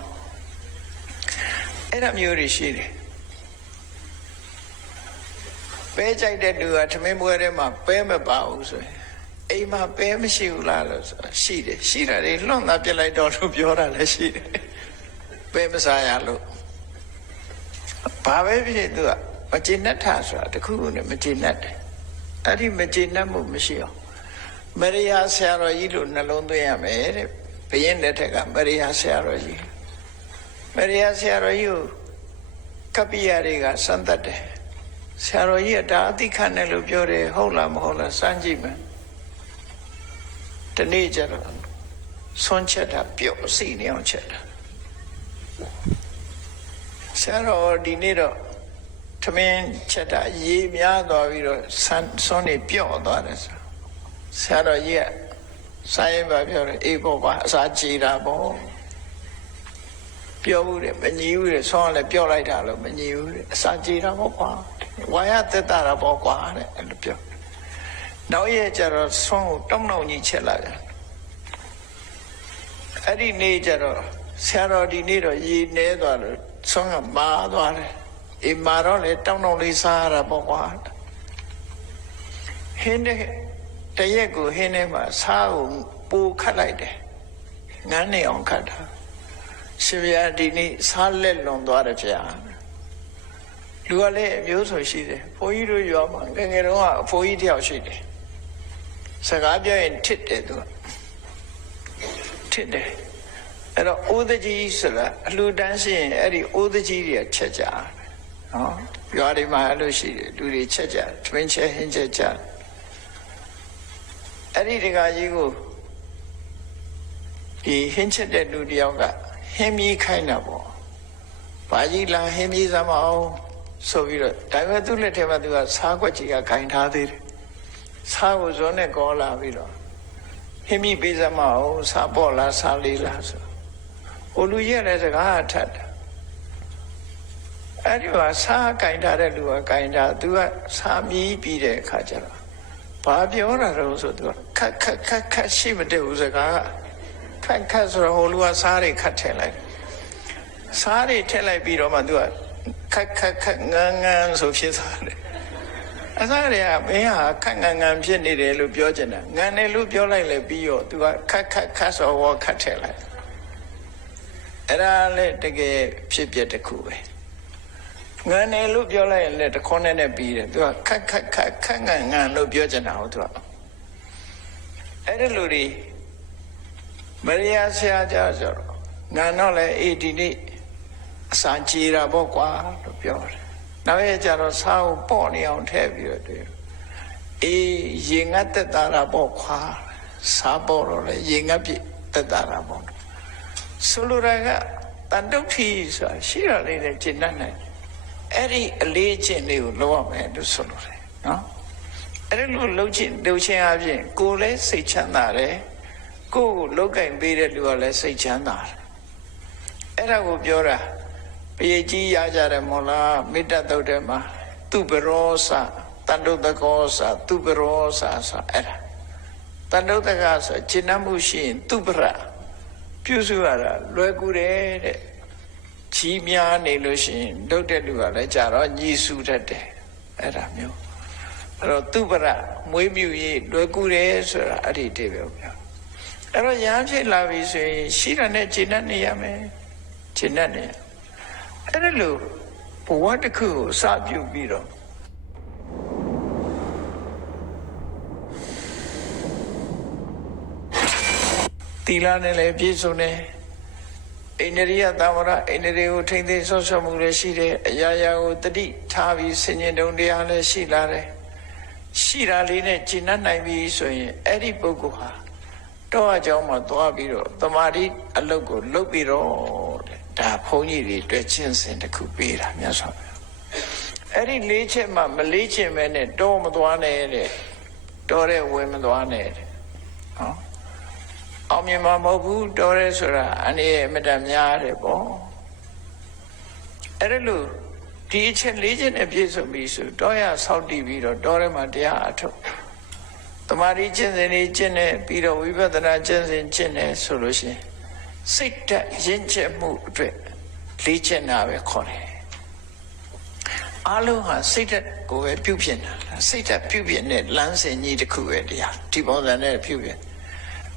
အဲ့ဒါမျိုးတွေရှိတယ်ပဲကြိုက်တဲ့လူကထမင်းပွဲထဲမှာပဲမပါဘူးဆိုရင်အိမ်မှာပဲမရှိဘူးလားလို့ဆိုတာရှိတယ်ရှိတာတွေလွန့်သားပြစ်လိုက်တော့လို့ပြောတာလည်းရှိတယ်ပဲမစားရလို့ဘာပဲဖြစ်သူကမကျေနပ်တာဆိုတာတခုခုနဲ့မကျေနပ်တယ်အဲ့ဒီမကျေနပ်မှုမရှိအောင်မရိယာဆရာတော်ကြီးလို့နှလုံးသွင်းရမယ်တဲ့ဘုရင်လက်ထက်ကမရိယာဆရာတော်ကြီးမရိယာဆရာတော်ကြီးကိုကပ္ပိယတွေကစမ်းသပ်တယ်ဆရာတော်ကြီးကဒါအသိခံတယ်လို့ပြောတယ်ဟုတ်လားမဟုတ်လားစမ်းကြည့်မယ်ဒီနေ့ကျတော့ဆွန့်ချက်တာပျော့စိနေအောင်ချက်တာဆရာတော်ဒီနေ့တော့ထမင်းချက်တာရေများသွားပြီးတော့ဆွန့်နေပျော့သွားတယ်ဆရာတော်ကြီးကဆိုင်ရင်ပါပြောတယ်အေးပေါ့ပါအစာကြည်တာပေါ့ပြောဘူးတယ်မညီဘူးတယ်ဆွန့်လည်းပျော့လိုက်တာလို့မညီဘူးတယ်အစာကြည်တာပေါ့ကွာဝါရသက်တာပေါ့ကွာတဲ့အဲ့လိုပြောနောက်ရဲ့ကျတော့ဆွန့်ကိုတောင်းတောင်းကြီးချက်လိုက်တယ်အဲ့ဒီနေ့ကျတော့ဆရာတော်ဒီနေ့တော့ရေနေသွားလို့ဆွန့်ကမာသွားတယ်အိမ်မှာတော့လေတောင်းတောင်းလေးစားရတာပေါ့ကွာဟင်းတဲ့တရက်ကိုဟင်းထဲမှာစားကိုပူခတ်လိုက်တယ်ငန်းနေအောင်ခတ်တာရှင်ဗျာဒီနေ့စားလက်လွန်သွားတယ်ဗျာလူကလည်းအမျိုးဆိုရှိတယ်ဘိုးကြီးတို့ရောမှာငယ်ငယ်တုန်းကအဖိုးကြီးတယောက်ရှိတယ်စကားပြောရင်ထစ်တယ်သူကထစ်တယ်အဲ့တော့အိုးတကြီးဆိုတာအလှတန်းရှိရင်အဲ့ဒီအိုးတကြီးတွေကချက်ကြနော်ရွာတွေမှာအဲ့လိုရှိတယ်လူတွေချက်ကြတွင်ချက်ဟင်းချက်ကြအဲ့ဒီတကကြီးကိုဒီဟင်းချက်တဲ့လူတယောက်ကဟင်းမြီးခိုင်းတာပေါ့ဘာကြီးလာဟင်းမြီးစမ်းမအောင်ဆိုပြီးတော့ဒါပေမဲ့သူ့လက်ထဲမှာသူကစားခွက်ကြီးကခိုင်ထားသေးတယ်စားကိုဇွန်းနဲ့ကောလာပြီးတော့ဟင်းမြီးပေးစမ်းမအောင်စားပေါ့လားစားလေးလားဆိုဟိုလူရဲ့လည်းစကားထပ်တာအဲ့ဒီကစားခိုင်ထားတဲ့လူကခိုင်တာသူကစားမြီးပြီးတဲ့အခါကျတော့ဘာပြောတာတော့ဆိုသူကခတ်ရှိမတည့်ဘူးစကားကခတ်ဆိုတော့ဟိုလူကစားတွေခတ်ထည့်လိုက်စားတွေထည့်လိုက်ပြီးတော့မှသူကခတ်ငန်းဆိုဖြစ်သွားတယ်အစားတွေကမင်းဟာခတ်ငန်းဖြစ်နေတယ်လို့ပြောချင်တာငန်းတယ်လို့ပြောလိုက်လေပြီးတော့သူကခတ်ဆိုတော့ခတ်ထည့်လိုက်အဲ့ဒါလည်းတကယ်ဖြစ်ပျက်တစ်ခုပဲငန်းတယ်လို့ပြောလိုက်ရင်လည်းတခွန်းနဲ့ပြီးတယ်သူကခတ်ငန်းလို့ပြောချင်တာဟုတ်သူကအဲ့ဒီလူတွေမရိယာဆရာကြဆိုတော့ငါတော့လေအေးဒီနေ့အစာကြေတာပေါ့ကွာလို့ပြောတယ် နောက်ရကြတော့စားကိုပေါ့နေအောင်ထည့်ပြီးတော့တွေ့အေးရေငတ်တက်တာပေါ့ခွာစားပေါ့တော့လေရေငတ်ပြတက်တာပေါ့ဆိုလိုတာကတန်တုတ်ထီဆိုတာရှိရလေးနဲ့ကျင့်တတ်နိုင်အဲ့ဒီအလေးချင်းလေးကိုလုပ်ရမယ်လို့ဆိုလိုတယ်နော်အဲ့ဒီလိုလုပ်ချင်းအပြင်ကိုယ်လည်းစိတ်ချမ်းသာတယ်ကိုယ်ကိုလောက်ကင်ပေးတဲ့လူကလည်းစိတ်ချမ်းသာတယ်အဲ့ဒါကိုပြောတာပရိတ်ကြီးရကြတယ်မို့လားမေတ္တာတုတ်ထဲမှာသူပရောစတန်တုတ်တကောစသူပရောစဆိုအဲ့ဒါတန်တုတ်တကဆိုကျင့်တတ်မှုရှိရင်သူပရပြုစုရတာလွယ်ကူတယ်တဲ့ကြီးများနေလို့ရှိရင်ဒုတ်တဲ့လူကလည်းကြတော့ညီစုတတ်တယ်အဲ့ဒါမျိုးအဲ့တော့သူပရမွေးမြူရေးလွယ်ကူတယ်ဆိုတာအဲ့ဒီတည်းပဲပြောအဲ့တော့ရဟန်းဖြစ်လာပြီဆိုရင်ရှိတာနဲ့ကျင့်တတ်နေရမယ်ကျင့်တတ်နေအဲ့ဒါလို့ဘဝတစ်ခုကိုစပြုပြီးတော့သီလနဲ့လည်းပြည့်စုံတယ်အိန္ဒြိယသံဝရအိန္ဒြေကိုထိမ့်သိမ်းဆော့ဆော့မှုလည်းရှိတယ်အရာရာကိုတတိထားပြီးဆင်ញင်တုံတရားလည်းရှိလာတယ်ရှိတာလေးနဲ့ကျင့်တတ်နိုင်ပြီဆိုရင်အဲ့ဒီပုဂ္ဂိုလ်ဟာတော့အကြောင်းမှာသွားပြီးတော့တမာတိအလုပ်ကိုလုပ်ပြီးတော့တဲ့ဒါဘုန်းကြီးတွေတွေ့ချင်းစင်တစ်ခုပေးတာမြတ်စွာဘုရားအဲ့ဒီလေးချက်မှမလေးချင်ပဲနဲ့တော့မသွားနဲ့တဲ့တော့တဲ့ဝင်မသွားနဲ့တဲ့ဟောအောင်မြင်မှာမဟုတ်ဘူးတော်ရဲဆိုတာအနေနဲ့အမတန်များတယ်ပေါ့အဲ့ဒါလို့ဒီအချက်လေးချက်နဲ့ပြည့်စုံပြီဆိုတော့ရဆောက်တည်ပြီးတော့တော်ရဲမှာတရားအထုတ်တမာတိကျင့်စဉ်လေးကျင့်နေပြီးတော့ဝိပဿနာကျင့်စဉ်ကျင့်နေဆိုလို့ရှိရင်စိတ်ဓာတ်ရင့်ကျက်မှုအတွက်လေးချက်နာပဲခေါ်တယ်အလုံးဟာစိတ်ဓာတ်ကိုပဲပြုပြင်တာစိတ်ဓာတ်ပြုပြင်တဲ့လမ်းစဉ်ကြီးတစ်ခုပဲတရားဒီပုံစံနဲ့ပြုပြင်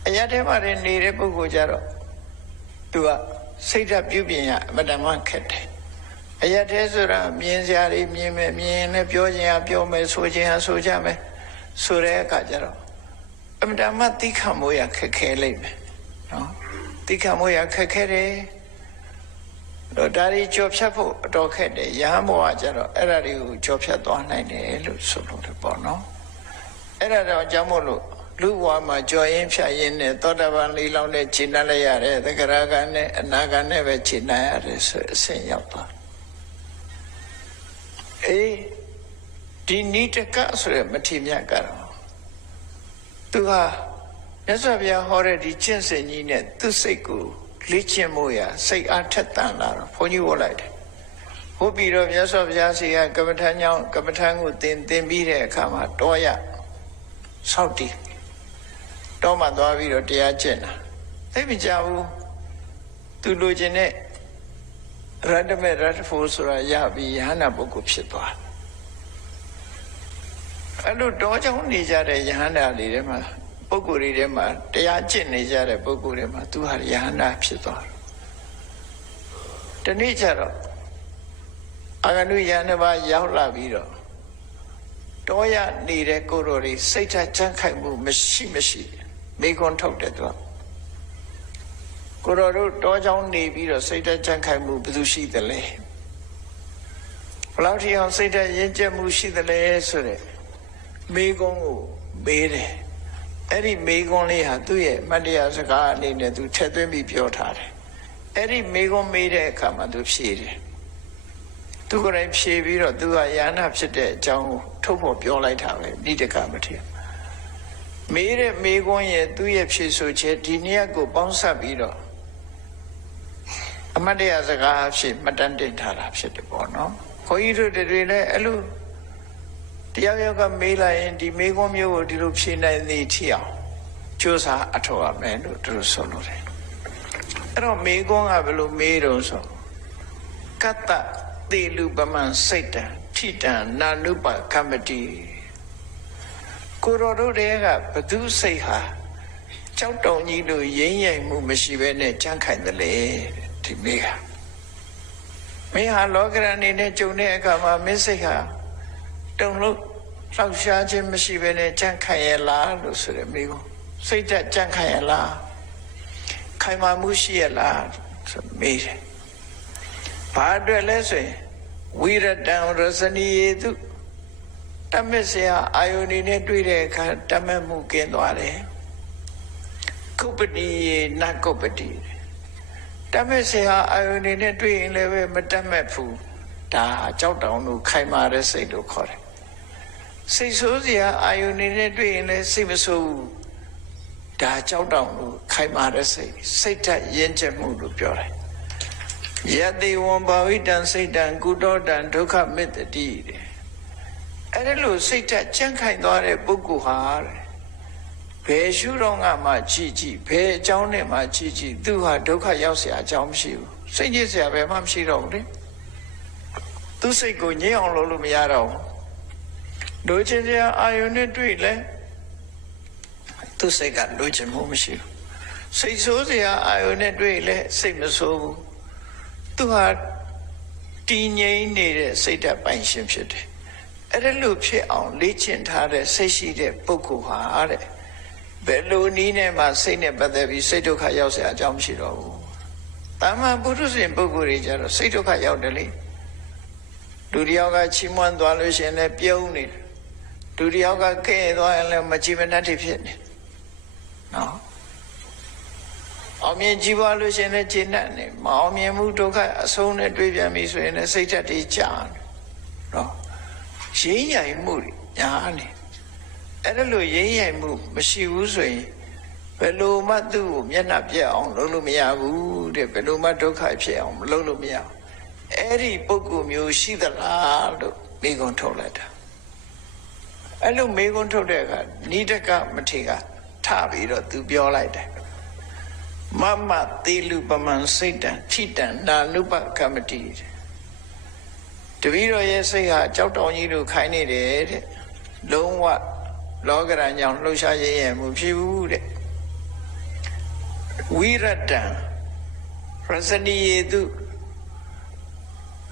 အရာထဲမှာနေတဲ့ပုဂ္ဂိုလ်ကြတော့သူကစိတ်ဓာတ်ပြုပြင်ရအမတန်မှခက်တယ်အရာထဲဆိုတာမြင်စရာတွေမြင်မယ်မြင်နဲ့ပြောခြင်းဟာပြောမယ်ဆိုခြင်းဟာဆိုကြမယ်ဆိုတဲ့အခါကျတော့အမတန်မှသိခမိုးရခက်ခဲလိမ့်မယ်နော်သိခမိုးရခက်ခဲတယ်တော့ဒါတွေကြော်ဖြတ်ဖို့အတော်ခက်တယ်ရဟန်းဘောကကျတော့အဲ့ဒါတွေကိုကြော်ဖြတ်သွားနိုင်တယ်လို့ဆိုလို့တယ်ပေါ့နော်အဲ့ဒါတော့ကြောင့်မို့လို့လူဘဝမှာကြော်ရင်ဖြတ်ရင်နဲ့သောတာပန်လေးလောင်းနဲ့ခြေနှံလိုက်ရတယ်သက္ကရာကနဲ့အနာကနဲ့ပဲခြေနှံရတယ်ဆိုအဆင့်ရောက်သွားအေးဒီနိတကဆိုရမထေမြတ်ကတော့သူဟာမြတ်စွာဘုရားဟောတဲ့ဒီကျင့်စဉ်ကြီးနဲ့သူ့စိတ်ကိုလေ့ကျင့်မှုရစိတ်အားထက်သန်လာတော့ဘုန်းကြီးဟောလိုက်တယ်ဟုတ်ပြီးတော့မြတ်စွာဘုရားစီကကမ္မထံကြောင့်ကမ္မထံကိုသင်ပြီးတဲ့အခါမှာတောရဆောက်တည်တော့မှသွားပြီးတော့တရားကျင့်တာသိမကြဘူးသူလိုချင်တဲ့ရတ္တမေရတ္တဖို့ဆိုတာရပြီးယဟန္တာပုဂ္ဂိုလ်ဖြစ်သွားအဲ့လိုတော့ကြောင့်နေကြတဲ့ယဟန္တာတွေထဲမှာပုဂ္ဂိုလ်တွေထဲမှာတရားကျင့်နေကြတဲ့ပုဂ္ဂိုလ်တွေမှာသူဟာယဟန္တာဖြစ်သွားတယ်ဒီနေ့ကျတော့အာဂန္တုယဟန္တာရောက်လာပြီးတော့တောရနေတဲ့ကိုယ်တော်တွေစိတ်ဓာတ်ကြံ့ခိုင်မှုမရှိမိခွန်းထုတ်တယ်သူကကိုယ်တော်တို့တောကြောင်းနေပြီးတော့စိတ်ဓာတ်ကြံ့ခိုင်မှုဘယ်သူရှိသလဲဘယ်လောက်ထိအောင်စိတ်ဓာတ်ရင့်ကျက်မှုရှိသလဲဆိုတဲ့မိခွန်းကိုမေးတယ်အဲ့ဒီမိခွန်းလေးဟာသူ့ရဲ့မတရားစကားအနေနဲ့သူထည့်သွင်းပြီးပြောထားတယ်အဲ့ဒီမိခွန်းမေးတဲ့အခါမှာသူဖြေတယ်သူကိုယ်တိုင်ဖြေပြီးတော့သူကယာနာဖြစ်တဲ့အကြောင်းကိုထုတ်ဖို့ပြောလိုက်တာပဲနိဒကမထေရမေးတဲ့မေခွန်းရဲ့သူ့ရဲ့ဖြေဆိုချက်ဒီနေ့ကိုပေါင်းစပ်ပြီးတော့အမတ်တရားစကားဖြစ်မတန်တင်ထားတာဖြစ်တယ်ပေါ့နော်ခွန်ကြီးတို့တွေလည်းအဲ့လိုတရားရောက်ကမေးလိုက်ရင်ဒီမေခွန်းမျိုးကိုဒီလိုဖြေနိုင်သည်ထီအောင်ကြိုးစားအထောက်အမယ်လို့သူတို့ဆိုလို့တယ်အဲ့တော့မေခွန်းကဘယ်လိုမေးတော့ဆိုကတ္တသေလူပမံစိတ်တံထိတံနာနုပကမ္မတိကိုရောတို့တွေကဘသူစိတ်ဟာကြောက်တုံကြီးလို့ရင်းရိုင်မှုမရှိဘဲနဲ့ကြမ်းခိုင်တယ်လေဒီမိဟာလောကရန်နေနဲ့ကြုံတဲ့အခါမှာမင်းစိတ်ဟာတုံလို့လှောက်ရှားခြင်းမရှိဘဲနဲ့ကြမ်းခိုင်ရလားလို့ဆိုရမိကိုစိတ်ဓာတ်ကြမ်းခိုင်ရလားခိုင်မာမှုရှိရလားဆိုမိတယ်ဘာအတွက်လဲဆိုရင် ဝိရတံရစနီယေတုတမက်ဆရာအာယုန်နဲ့တွေ့တဲ့အခါတမက်မှုကင်းသွားတယ်ကုပ္ပတိယေနကုပ္ပတိတမက်ဆရာအာယုန်နဲ့တွေ့ရင်လည်းပဲမတမက်ဘူးဒါကြောက်တောင်လို့ခိုင်မာတဲ့စိတ်လို့ခေါ်တယ်စိတ်ဆိုးစရာအာယုန်နဲ့တွေ့ရင်လည်းစိတ်မဆိုးဘူးဒါကြောက်တောင်လို့ခိုင်မာတဲ့စိတ်ဓာတ်ရင့်ကျက်မှုလို့ပြောတယ်ယတိဝံဘာဝိတံစိတ်တံကုတောတံဒုက္ခမေတ္တိတဲ့အဲ့ဒါလို့စိတ်ဓာတ်ကြံ့ခိုင်သွားတဲ့ပုဂ္ဂိုလ်ဟာတဲ့ဘယ်ရှုတော့ငါမှကြည့်ဘယ်အကြောင်းနဲ့မှကြည့်သူဟာဒုက္ခရောက်เสียအကြောင်းမရှိဘူးစိတ်ညစ်เสียဘယ်မှမရှိတော့ဘူးလေသူစိတ်ကိုငြိမ်းအောင်လုပ်လို့မရတော့ဘူးလိုချင်စရာအာယုန်နဲ့တွေ့လဲသူစိတ်ကလိုချင်မှုမရှိဘူးစိတ်ဆိုးစရာအာယုန်နဲ့တွေ့လဲစိတ်မဆိုးဘူးသူဟာတည်ငြိမ်နေတဲ့စိတ်ဓာတ်ပိုင်ရှင်ဖြစ်တယ်အဲ့ဒါလို့ဖြစ်အောင်လေ့ကျင့်ထားတဲ့စိတ်ရှိတဲ့ပုဂ္ဂိုလ်ဟာတဲ့ဘယ်လိုနည်းနဲ့မှစိတ်နဲ့ပတ်သက်ပြီးစိတ်ဒုက္ခရောက်เสียအကြောင်းမရှိတော့ဘူးတာမန်ပုထုဇဉ်ပုဂ္ဂိုလ်တွေကျတော့စိတ်ဒုက္ခရောက်တယ်လေလူတယောက်ကချီးမွမ်းသွားလို့ရှိရင်လည်းပြုံးနေတယ်လူတယောက်ကကဲ့သွားရင်လည်းမကြည်မနှက်ဖြစ်နေနော်အောင်မြင်ကြည်ပွားလို့ရှိရင်လည်းကျေနပ်နေမအောင်မြင်မှုဒုက္ခအဆုံးနဲ့တွေ့ပြန်ပြီဆိုရင်လည်းစိတ်ဓာတ်တွေကြာနေနော်ရင်းရိုင်မှုညာနေအဲ့ဒါလို့ရင်းရိုင်မှုမရှိဘူးဆိုရင်ဘယ်လိုမှသူ့ကိုမျက်နှာပြက်အောင်လုပ်လို့မရဘူးတဲ့ဘယ်လိုမှဒုက္ခဖြစ်အောင်မလုပ်လို့မရဘူးအဲ့ဒီပုဂ္ဂိုလ်မျိုးရှိသလားလို့မိကုံထုတ်လိုက်တာအဲ့လိုမိကုံထုတ်တဲ့အခါနိဒကမထေကထပြီးတော့သူပြောလိုက်တယ်မမသေလူပမံစိတ်တံထိတံနာနုပကမတိတပည့်တော်ရဲ့စိတ်ဟာကြောက်တောင်ကြီးလိုခိုင်းနေတယ်တဲ့လုံးဝလောကရန်ကြောင့်လှုပ်ရှားရရဲ့မှုဖြစ်ဘူးတဲ့ဝိရတံရစနီယေတု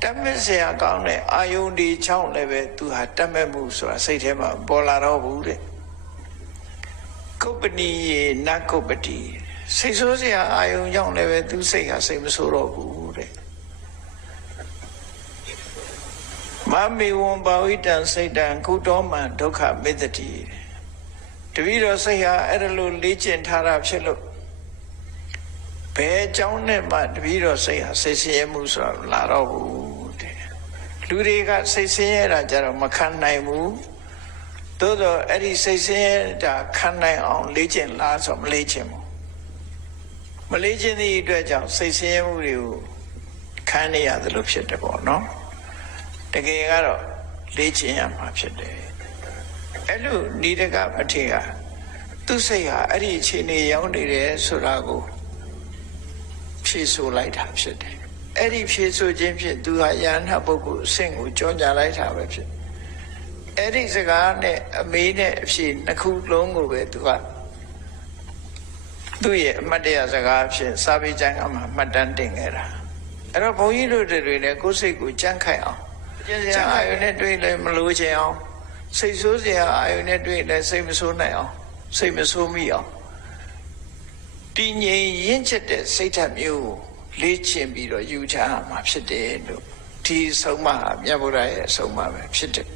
တမက်เสียကောင်းတဲ့အာယုန်ဒီချောင်းလည်းပဲသူဟာတမက်မှုဆိုတာစိတ်ထဲမှာပေါ်လာတော့ဘူးတဲ့ကုပ္ပဏီယေနကုပ္ပတိစိတ်ဆိုးစရာအာယုံကြောင့်လည်းပဲသူစိတ်ဟာစိတ်မဆိုးတော့ဘူးတဲ့မမေဝံဘာဝိတံစိတ်တံကုတောမံဒုက္ခမေတ္တိတပည့်တော်စိတ်ဟာအဲ့ဒါလိုလေ့ကျင့်ထားတာဖြစ်လို့ဘယ်အကြောင်းနဲ့မှတပည့်တော်စိတ်ဟာစိတ်ဆင်းရဲမှုဆိုတာလာတော့ဘူးတဲ့လူတွေကစိတ်ဆင်းရဲတာကြတော့မခံနိုင်ဘူးသို့တော့အဲ့ဒီစိတ်ဆင်းရဲတာခံနိုင်အောင်လေ့ကျင့်လားဆိုမလေ့ကျင့်ဘူးမလေးခြင်းသည့်အတွက်ကြောင့်စိတ်ဆင်းရဲမှုတွေကိုခံနေရတယ်လို့ဖြစ်တယ်ပေါ့နော်တကယ်ကတော့လေ့ကျင့်ရမှာဖြစ်တယ်အဲ့လိုနိဒကမထေရသူစိတ်ဟာအဲ့ဒီအခြေအနေရောက်နေတယ်ဆိုတာကိုဖြေဆိုလိုက်တာဖြစ်တယ်အဲ့ဒီဖြေဆိုခြင်းဖြင့်သူဟာယန္တပုဂ္ဂိုလ်အဆင့်ကိုကြောကြလိုက်တာပဲဖြစ်အဲ့ဒီစကားနဲ့အမေးနဲ့အဖြေနှစ်ခုလုံးကိုပဲသူကသူ့ရဲ့အမတ်တရားစကားဖြင့်စာပေကျမ်းကမှမှတ်တမ်းတင်ခဲ့တာအဲ့တော့ဘုန်းကြီးတို့တွေလည်းကိုယ်စိတ်ကိုကြံ့ခိုင်အောင်ကျင့်စရာအာယုန်နဲ့တွေ့လည်းမလို့ချင်အောင်စိတ်ဆိုးစရာအာယုန်နဲ့တွေ့လည်းစိတ်မဆိုးနိုင်အောင်စိတ်မဆိုးမိအောင်တည်ငြိမ်ရင့်ကျက်တဲ့စိတ်ဓာတ်မျိုးကိုလေ့ကျင့်ပြီးတော့ယူထားမှာဖြစ်တယ်လို့ဒီဆုံးမဟာမြတ်ဗုဒ္ဓရဲ့အဆုံးအမပဲဖြစ်တယ်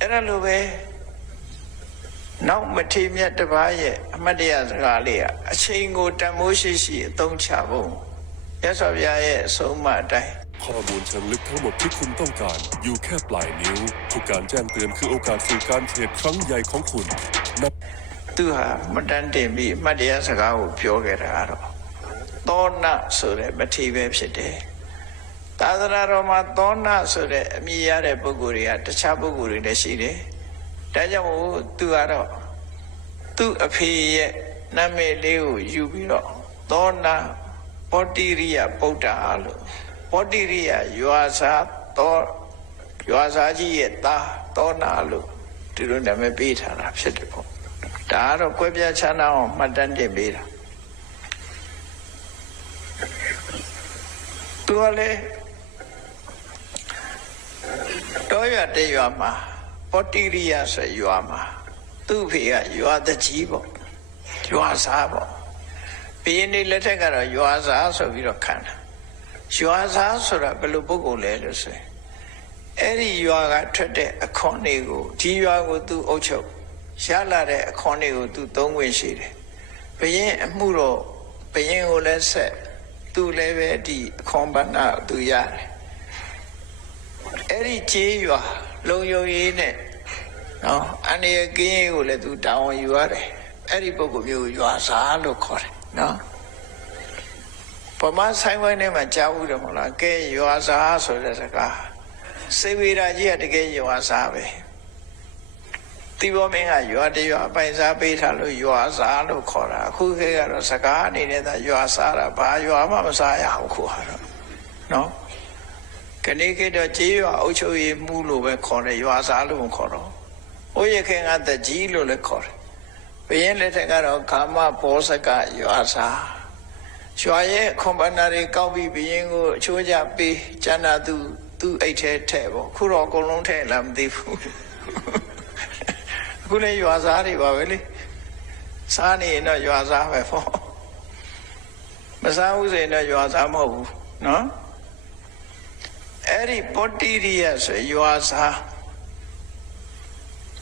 အဲ့ဒါလိုပဲနောက်မထေမြတ်တစ်ပါးရဲ့အမတ်တရားစကားလေးကအချိန်ကိုတန်ဖိုးရှိရှိအသုံးချဖို့ရသော်ဗျာရဲ့အဆုံးအမအတိုင်း ข้อมูลเชิงลึกทั้งหมดที่คุณต้องการอยู่แค่ปลายนิ้วทุกการแจ้งเตือนคือโอกาสสู่การเทรดครั้งใหญ่ของคุณนับ သူဟာမတန်တင်ပြီးအမတ်တရားစကားကိုပြောခဲ့တာကတော့သောဏဆိုတဲ့မထေပဲဖြစ်တယ်သာသနာတော်မှာသောဏဆိုတဲ့အမည်ရတဲ့ပုဂ္ဂိုလ်တွေကတခြားပုဂ္ဂိုလ်တွေလည်းရှိတယ်ဒါကြောင့်မို့သူကတော့သူ့အဖေရဲ့နာမည်လေးကိုယူပြီးတော့သောဏပောတိရိယဗုဒ္ဓလို့ပောတိရိယရွာစာကြီးရဲ့သားသောဏလို့ဒီလိုနာမည်ပေးထားတာဖြစ်တယ်ပေါ့ဒါကတော့ကွဲပြားခြားနားအောင်မှတ်တမ်းတင်ပေးတာသူကလေတောရွာတရွာမှာပောတိရိယဆိုရွာမှာသူ့ဖေကရွာတကြီးပေါ့ရွာစားပေါ့ဘုရင်တွေလက်ထက်ကတော့ရွာစားဆိုပြီးတော့ခံတာ ရွာသားဆိုတာဘယ်လိုပုဂ္ဂိုလ်လဲလို့ဆိုရင်အဲ့ဒီရွာကထွက်တဲ့အခွန်တွေကိုဒီရွာကိုသူအုပ်ချုပ်ရလာတဲ့အခွန်တွေကိုသူသုံးခွင့်ရှိတယ်ဘယင်းအမှုတော့ဘယင်းကိုလည်းဆက်သူလည်းပဲဒီအခွန်ပဏ္ဏသူရတယ်အဲ့ဒီကျေးရွာလုံယုံရေးနဲ့နော်အနေရကင်းရေးကိုလည်းသူတာဝန်ယူရတယ်အဲ့ဒီပုဂ္ဂိုလ်မျိုးရွာစားလို့ခေါ်တယ်နော်ပမာဆိုင်ဝိုင်းထဲမှာကြားဘူးတယ်မဟုတ်လားကဲရွာစားဆိုတဲ့စကားစေဝေရာကြီးကတကယ်ရွာစားပဲတိဘောမင်းကရွာတရွာပိုင်စားပေးထားလို့ရွာစားလို့ခေါ်တာအခုခေတ်ကတော့စကားအနေနဲ့သာရွာစားတာဘာရွာမှမစားရဘူးခုဟာတော့နော်ခဏခေတ်တော့ကြေးရွာအုပ်ချုပ်ရေးမှုလို့ပဲခေါ်တယ်ရွာစားလို့မခေါ်တော့ဟိုရခင်ကတကြီးလို့လည်းခေါ်တယ်ဘယင်းလက်ထက်ကတော့ကာမဘောစကရွာစားရွာရဲ့ခွန်ပဏ္ဏတွေကောက်ပြီးဘယင်းကိုအချိုးကျပေးကျန်တာသူအိတ်ထဲထဲပေါ့ခုတော့အကုန်လုံးထဲလာမသိဘူးအခုလည်းရွာစားတွေပါပဲလေစားနေရင်တော့ရွာစားပဲပေါ့မစားဘူးဆိုရင်တော့ရွာစားမဟုတ်ဘူးနော်အဲ့ဒီပောတိရိယဆိုရွာစား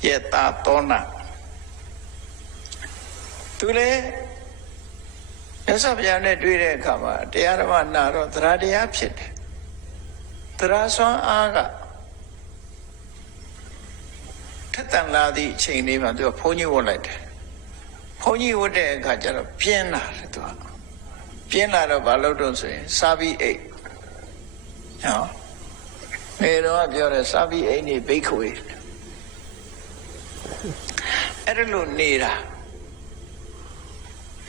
ယတာတောနာသူလေမြတ်စွာဘုရားနဲ့တွေ့တဲ့အခါမှာတရားဓမ္မနာတော့သရတရားဖြစ်တယ်သရဆွမ်းအားကထက်တန်လာသည့်အချိန်လေးမှာသူကဘုန်းကြီးဝတ်လိုက်တယ်ဘုန်းကြီးဝတ်တဲ့အခါကျတော့ပြင်းလာတယ်သူကပြင်းလာတော့ဘာလို့တော့ဆိုရင်စာပြီးအိတ်နော်နေတော့ပြောတယ်စာပြီးအိတ်နေဘိက္ခဝေအဲ့ဒါလို့နေတာ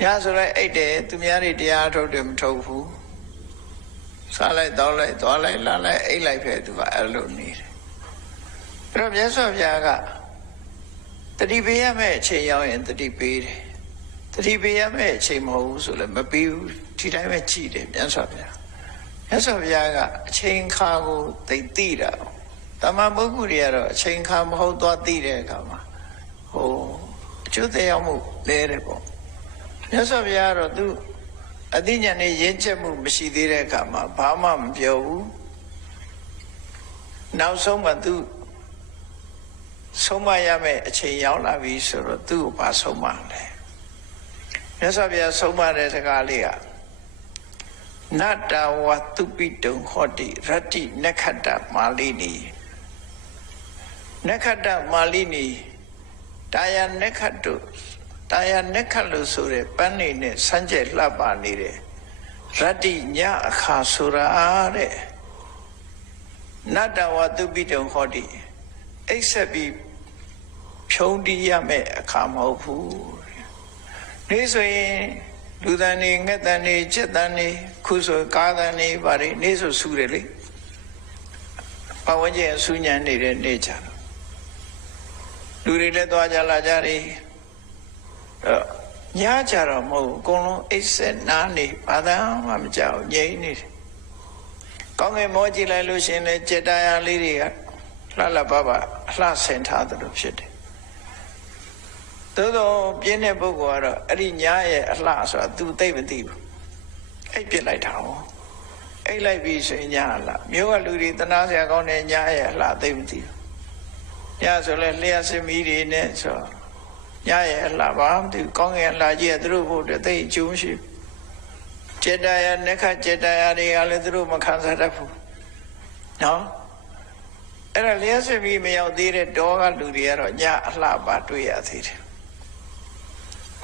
ရဆိုလိုက်အိတ်တယ်သူများတွေတရားထုတ်တယ်မထုတ်ဘူးစားလိုက်တောင်းလိုက်သွားလိုက်လာလိုက်အိတ်လိုက်ပဲသူကအဲ့လိုနေတယ်အဲ့တော့မြတ်စွာဘုရားကတတိပေးရမယ့်အချိန်ရောက်ရင်တတိပေးတယ်တတိပေးရမယ့်အချိန်မဟုတ်ဘူးဆိုလည်းမပေးဘူးဒီတိုင်းပဲကြည်တယ်မြတ်စွာဘုရားမြတ်စွာဘုရားကအချိန်ခါကိုသိတာတမန်ပုဂ္ဂိုလ်တွေကတော့အချိန်ခါမဟုတ်သွားသိတဲ့အခါမှာဟိုအကျိုးတရားမှုလဲတယ်ပေါ့မြတ်စွာဘုရားကတော့သူအသိဉာဏ်နဲ့ရင့်ကျက်မှုမရှိသေးတဲ့အခါမှာဘာမှမပြောဘူးနောက်ဆုံးမှသူဆုံးမရမယ့်အချိန်ရောက်လာပြီဆိုတော့သူ့ကိုပါဆုံးမလဲမြတ်စွာဘုရားဆုံးမတဲ့စကားလေးကနတ္တဝတုပိတုံဟောတိရတ္တိနက္ခတ္တမာလိနီနက္ခတ္တမာလိနီတာယနက္ခတ္တုတာယနက္ခလို့ဆိုတဲ့ပန်းနေနဲ့စမ်းကြဲလှပနေတဲ့ရတ္တိညအခါဆိုတာတဲ့နတ္တဝတုပိတုံဟောတိအိပ်ဆက်ပြီးဖြုံးတီးရမယ့်အခါမဟုတ်ဘူးနေဆိုရင်လူတန်နေငှက်တန်နေจิตတန်နေခုဆိုကားတန်နေပါလေနေဆိုဆူတယ်လေပဝန်းကျင်ဆူညံနေတဲ့နေကြတော့လူတွေလည်းသွားကြလာကြတယ်ညကြတော့မဟုတ်အကုန်လုံးအိပ်ဆက်နားနေဘာသာမှမကြောက်ငြိမ်နေတယ်ကောင်းကင်မောကြည့်လိုက်လို့ရှင်လေจิตတရားလေးတွေကလှလှပပအလှဆင်ထားတယ်လို့ဖြစ်တယ်သို့တော့ပြင်းတဲ့ပုဂ္ဂိုလ်ကတော့အဲ့ဒီညာရဲ့အလှဆိုတာ तू သိမသိဘူးအိပ်ပြစ်လိုက်တာဟောအိပ်လိုက်ပြီဆိုရင်ညာအလှမျိုးကလူတွေတနာစရာကောင်းတဲ့ညာရဲ့အလှသိမသိဘူးညဆိုလဲလျှက်စမီးတွေနဲ့ဆိုညရဲ့အလှပါမသိဘူးကောင်းကင်အလှကြီးကသူတို့ဖို့တသိအကျိုးမရှိဘူးจิตတရားနက္ခจิตတရားတွေကလည်းသူတို့မခံစားတတ်ဘူးနော်အဲ့ဒါလျှက်စမီးမရောက်သေးတဲ့တောကလူတွေကတော့ညအလှပါတွေ့ရသေးတယ်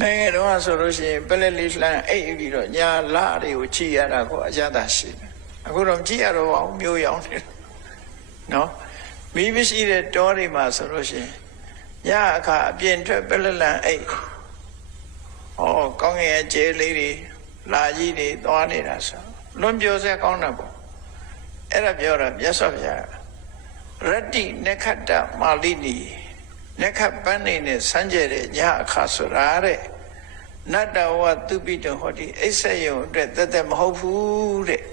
နိုင်ငံတော်ဆိုလို့ရှိရင်ပလက်လေးလှမ်းအိပ်ပြီးတော့ညာလာတွေကိုကြည်ရတာကိုအရသာရှိတယ်အခုတော့ကြည်ရတော့အောင်မျိုးရောင်းနေတယ်နော်မိမရှိတဲ့တောတွေမှာဆိုလို့ရှိရင်ညအခါအပြင်ထွက်ပလက်လန်အိပ်ကောင်းငယ်ကျဲလေးတွေလာကြီးတွေသွားနေတာဆိုလွန်ပြောစရာကောင်းတာပေါ့အဲ့ဒါပြောတာမြတ်စွာဘုရားရတ္တိနက္ခတ္တမာလိနီနက္ခပန်းနေနဲ့စမ်းကြဲတဲ့ညအခါဆိုတာတဲ့နတ္တဝတုပိတံဟောတိအိဆက်ယုံအတွက်တက်မဟုတ်ဘူးတဲ့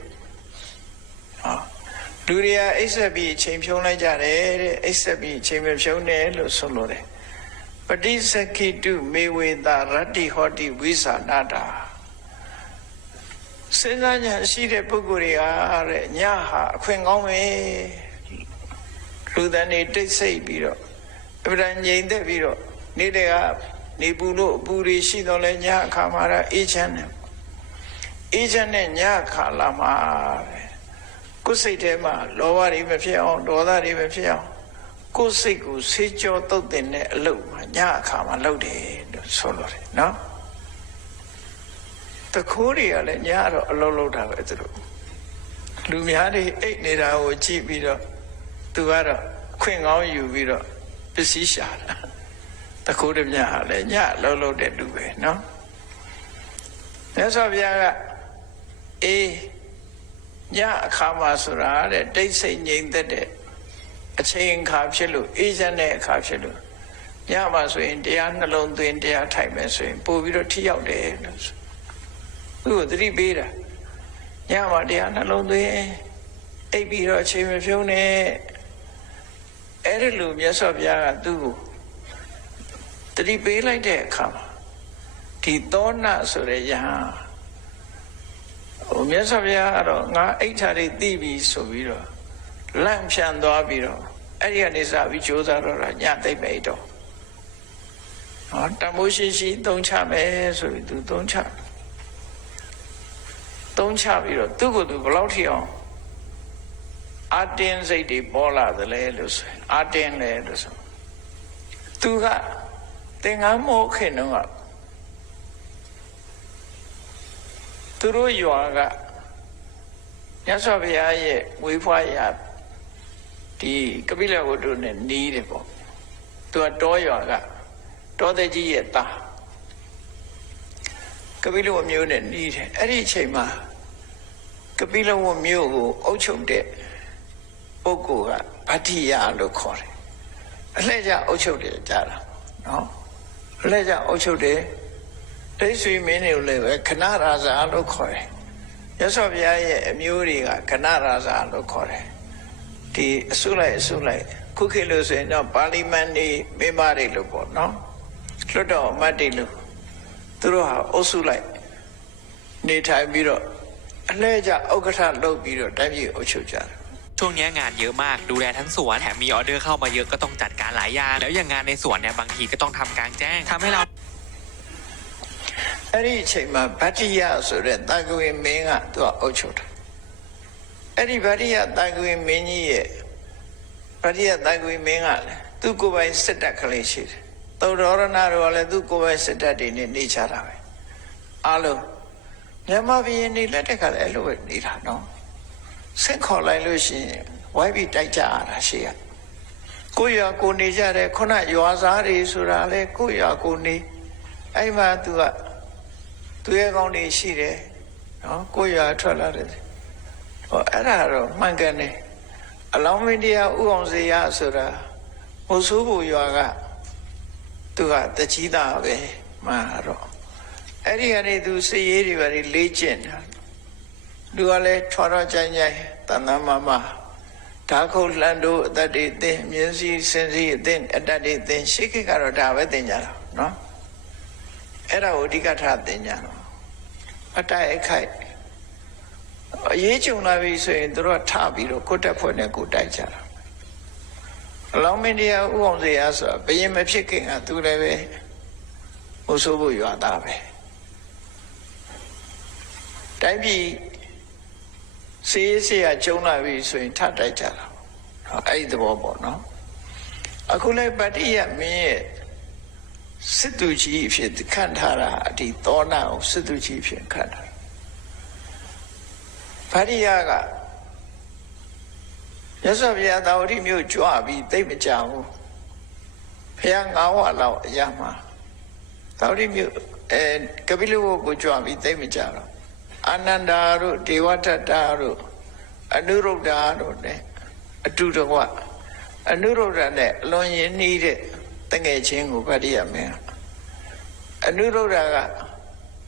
လူတွေကအိဆက်ပြီးအချိန်ဖြုံးလိုက်ကြတယ်တဲ့အိဆက်ပြီးအချိန်မဖြုံးတယ်လို့ဆိုလို့တယ်ပฏิစကိတုမေဝေတာရတ္တိဟောတိဝိသနာတာ စဉ်းစားဉာဏ်ရှိတဲ့ပုဂ္ဂိုလ်တွေကတဲ့ညဟာအခွင့်ကောင်းပဲလူတန်းနေတိတ်ဆိတ်ပြီးတော့အပ္ပဒငြိမ်သက်ပြီးတော့နေတဲ့ကနေပူလို့အပူတွေရှိတော့လဲညအခါမှာအေးချမ်းတယ်အေးချမ်းတဲ့ညအခါလာမှာကိုယ်စိတ်ထဲမှာလောဘတွေမဖြစ်အောင်ဒေါသတွေမဖြစ်အောင်ကိုယ်စိတ်ကိုဆေးကြောတုတ်တင်တဲ့အလုပ်မှာညအခါမှာလုပ်တယ်လို့ဆိုလို့တယ်နော်တခိုးတွေကလည်းညတော့အလုပ်လုပ်တာပဲသူတို့လူများတွေအိတ်နေတာကိုကြည့်ပြီးတော့သူကတော့ခွင့်ကောင်းယူပြီးတော့ပစ္စည်းရှာတာတခိုးတွေများဟာလည်းညအလုပ်လုပ်တဲ့လူပဲနော်မြတ်စွာဘုရားကအေးညအခါမှာဆိုတာတဲ့တိတ်ဆိတ်ငြိမ်သက်တဲ့အချိန်အခါဖြစ်လို့အေးချမ်းတဲ့အခါဖြစ်လို့ညမှာဆိုရင်တရားနှလုံးသွင်းတရားထိုင်မယ်ဆိုရင်ပို့ပြီးတော့ထိရောက်တယ်လို့သူ့ကိုသတိပေးတာညမှာတရားနှလုံးသွင်းအိပ်ပြီးတော့အချိန်မဖြုံးနဲ့အဲ့ဒီလိုမြတ်စွာဘုရားကသူ့ကိုသတိပေးလိုက်တဲ့အခါမှာဒီသောဏဆိုတဲ့ယဟန်မြတ်စွာဘုရားကတော့ငါအိဋ္ဌာတွေသိပြီဆိုပြီးတော့လန့်ဖြန့်သွားပြီးတော့အဲ့ဒီကနေစပြီးကြိုးစားတော့ညသိမ့်မယ်တော့တမိုးရှိရှိသုံးချမယ်ဆိုပြီးသူသုံးချပြီးတော့သူ့ကိုယ်သူဘယ်လောက်ထိအောင်အာတင်းစိတ်တွေပေါ်လာသလဲလို့ဆိုအာတင်းလဲလို့ဆိုသူကသင်္ကန်းမိုးခင်တော့သူတို့ရွာကမြတ်စွာဘုရားရဲ့ဝေဖွားရာဒီကပိလဝတ္ထုနဲ့နီးတယ်ပေါ့သူကတောရွာကတောသက်ကြီးရဲ့သားကပိလဝမျိုးနဲ့နီးတယ်အဲ့ဒီအချိန်မှာကပိလဝမျိုးကိုအုပ်ချုပ်တဲ့ပုဂ္ဂိုလ်ကဗတ္တိယလို့ခေါ်တယ်အလှည့်ကျအုပ်ချုပ်တယ်ကြားတာနော်အလှည့်ကျအုပ်ချုပ်တယ်ဒိဋ္ဌိမင်းတွေကိုလည်းပဲခဏရာဇာလို့ခေါ်တယ်ရသော်ဘုရားရဲ့အမျိုးတွေကခဏရာဇာလို့ခေါ်တယ်ဒီအစုလိုက်ခုခေတ်လို့ဆိုရင်တော့ပါဠိမန်နေမိမတွေလို့ပေါ့နော်လွတ်တော်အမတ်တွေလို့သူတို့ဟာအုပ်စုလိုက်နေထိုင်ပြီးတော့အလှည့်ကျဥက္ကဋ္ဌလုပ်ပြီးတော့တိုင်းပြည်အုပ်ချုပ်ကြတယ်ช่วงนี้งานเยอะมากดูแลทั้งสวนแถมมีออเดอร์เข้ามาเยอะก็ต้องจัดการหลายอย่างแล้วอย่างงานในสวนเนี่ยบางทีก็ต้องทำกลางแจ้งทำให้เราအဲ့ဒီအချိန်မှာဗတ္တိယဆိုတဲ့တာဂဝေမင်းကသူကအုပ်ချုပ်တာအဲ့ဒီဗတ္တိယတာဂဝေမင်းကြီးရဲ့ဗတ္တိယတာဂဝေမင်းကလည်းသူ့ကိုယ်ပိုင်စစ်တပ်ကလေးရှိတယ်သုဒ္ဓရဏတို့ကလည်းသူ့ကိုယ်ပိုင်စစ်တပ်တွေနဲ့နေကြတာပဲအားလုံးမြန်မာပြည်နေလက်ထက်ကလည်းအဲ့လိုပဲနေတာနော်ဆင့်ခေါ်လိုက်လို့ရှိရင်ဝိုင်းပြီးတိုက်ကြရတာရှိရကိုရွာကိုနေကြတဲ့ခုနရွာသားတွေဆိုတာလေကိုရွာကိုနေအဲ့မှာသူရဲ့ကောင်းနေရှိတယ်နော်ကိုရွာထွက်လာတယ်ဟောအဲ့ဒါတော့မှန်ကန်တယ်အလောင်းမင်းတရားဥအောင်စေရဆိုတာဟိုဆိုးဖို့ရွာကသူကတကြီးသားပဲမှာတော့အဲ့ဒီကနေသူစည်ရေးတွေပါလေ့ကျင့်တာလူကလည်းထွားတော့ကြိုင်တန်တန်မမဓာခုတ်လှန်တို့အတ္တတွေသင်မြင်းစည်းစင်စည်းအသင်အတ္တတွေသင်ရှိခိကတော့ဒါပဲသင်ကြတာနော်အဲ့ဒါကိုအဓိကထားသင်ကြတော့အတိုက်ခိုက်အရေးကြုံလာပြီဆိုရင်တို့ကထားပြီးတော့ကိုတက်ဖွဲ့နဲ့ကိုတိုက်ကြတာအလောင်းမင်းတရားဥအောင်စေရဆိုတာဘယင်မဖြစ်ခင်ကသူလည်းပဲဟိုဆိုးဖို့ရွာသားပဲတိုင်းပြည်စေးစေးကကျုံလာပြီဆိုရင်ထတိုက်ကြတာအဲ့ဒီသဘောပေါ့နော်အခုလည်းဗတ္တိယမင်းရဲ့စစ်သူကြီးအဖြစ်ခန့်ထားတာဒီသောဏကိုစစ်သူကြီးဖြစ်ခန့်ထားဗတ္တိယကရသော်ဘုရားသာဝတိမြို့ကြွပြီးသိမ့်မကြဘူးဘုရား9ဝါလောက်အရာမှာသာဝတိမြို့ကပိလဝကိုကြွပြီးသိမ့်မကြတော့အာနန္ဒာတို့ဒေဝတ္တတို့အနုရုဒ္ဓတို့နဲ့အတူတကွအနုရုဒ္ဓနဲ့အလွန်ရင်းနှီးတဲ့တငယ်ချင်းကိုဗတ္တိယမင်းအနုရုဒ္ဓက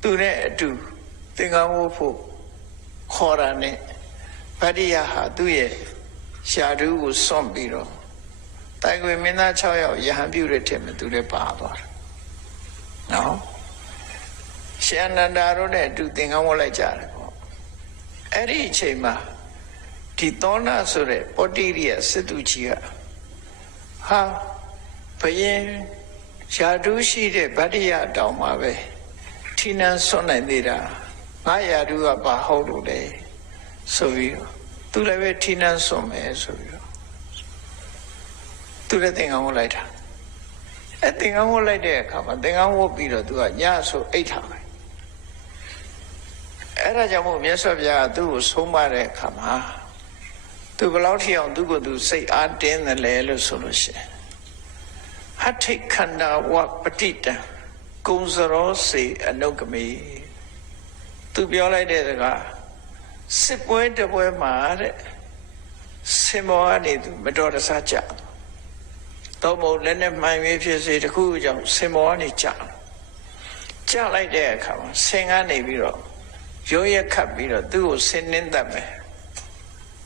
သူနဲ့အတူသင်္ကန်းဝတ်ဖို့ခေါ်တာနဲ့ဗတ္တိယဟာသူ့ရဲ့ရှားတူးကိုစွန့်ပြီးတော့တိုင်ခွေမင်းသား6ယောက်ယဟန်ပြုတဲ့ထက်မှသူလည်းပါသွားတယ်နော်ရှင်အနန္ဒာတို့နဲ့အတူသင်္ကန်းဝတ်လိုက်ကြတယ်ပေါ့ အဲ့ဒီအချိန်မှာဒီသောနာဆိုတဲ့ပောတိရိယစစ်သူကြီးကဟာဘယင်ယာတုရှိတဲ့ဗတ္တိယတောင်မှာပဲထိနှံဆွနိုင်သေးတာငါယာတုကဘာဟုတ်လို့လဲဆိုပြီးသူလည်းပဲထိနှံဆွမယ်ဆိုပြီးသူလည်းသင်္ကန်းဝတ်လိုက်တာအဲ့သင်္ကန်းဝတ်လိုက်တဲ့အခါမှာသင်္ကန်းဝတ်ပြီးတော့သူကညဆိုအိတ်ထားတယ်အဲ့ဒါကြောင့်မို့မြတ်စွာဘုရားကသူ့ကိုဆုံးမတဲ့အခါမှာသူဘယ်လောက်ထိအောင်သူ့ကိုယ်သူစိတ်အားတင်းတယ်လဲလို့ဆိုလို့ရှိရင်ဟဋိခန္ဓာဝပတိတံကုံစရောစေအနုကမေသူပြောလိုက်တဲ့စကားစစ်ပွဲတပွဲမှာတဲ့စင်မောကနေသူမတော်တဆကြတော့မဟုတ်လည်းနဲ့မှန်၍ဖြစ်စေတခုကြောင့်စင်မောကနေကြလိုက်တဲ့အခါမှာဆင်ကနေပြီးတော့ရိုးရက်ခတ်ပြီးတော့သူ့ကိုဆင်းနှင်းတတ်မယ်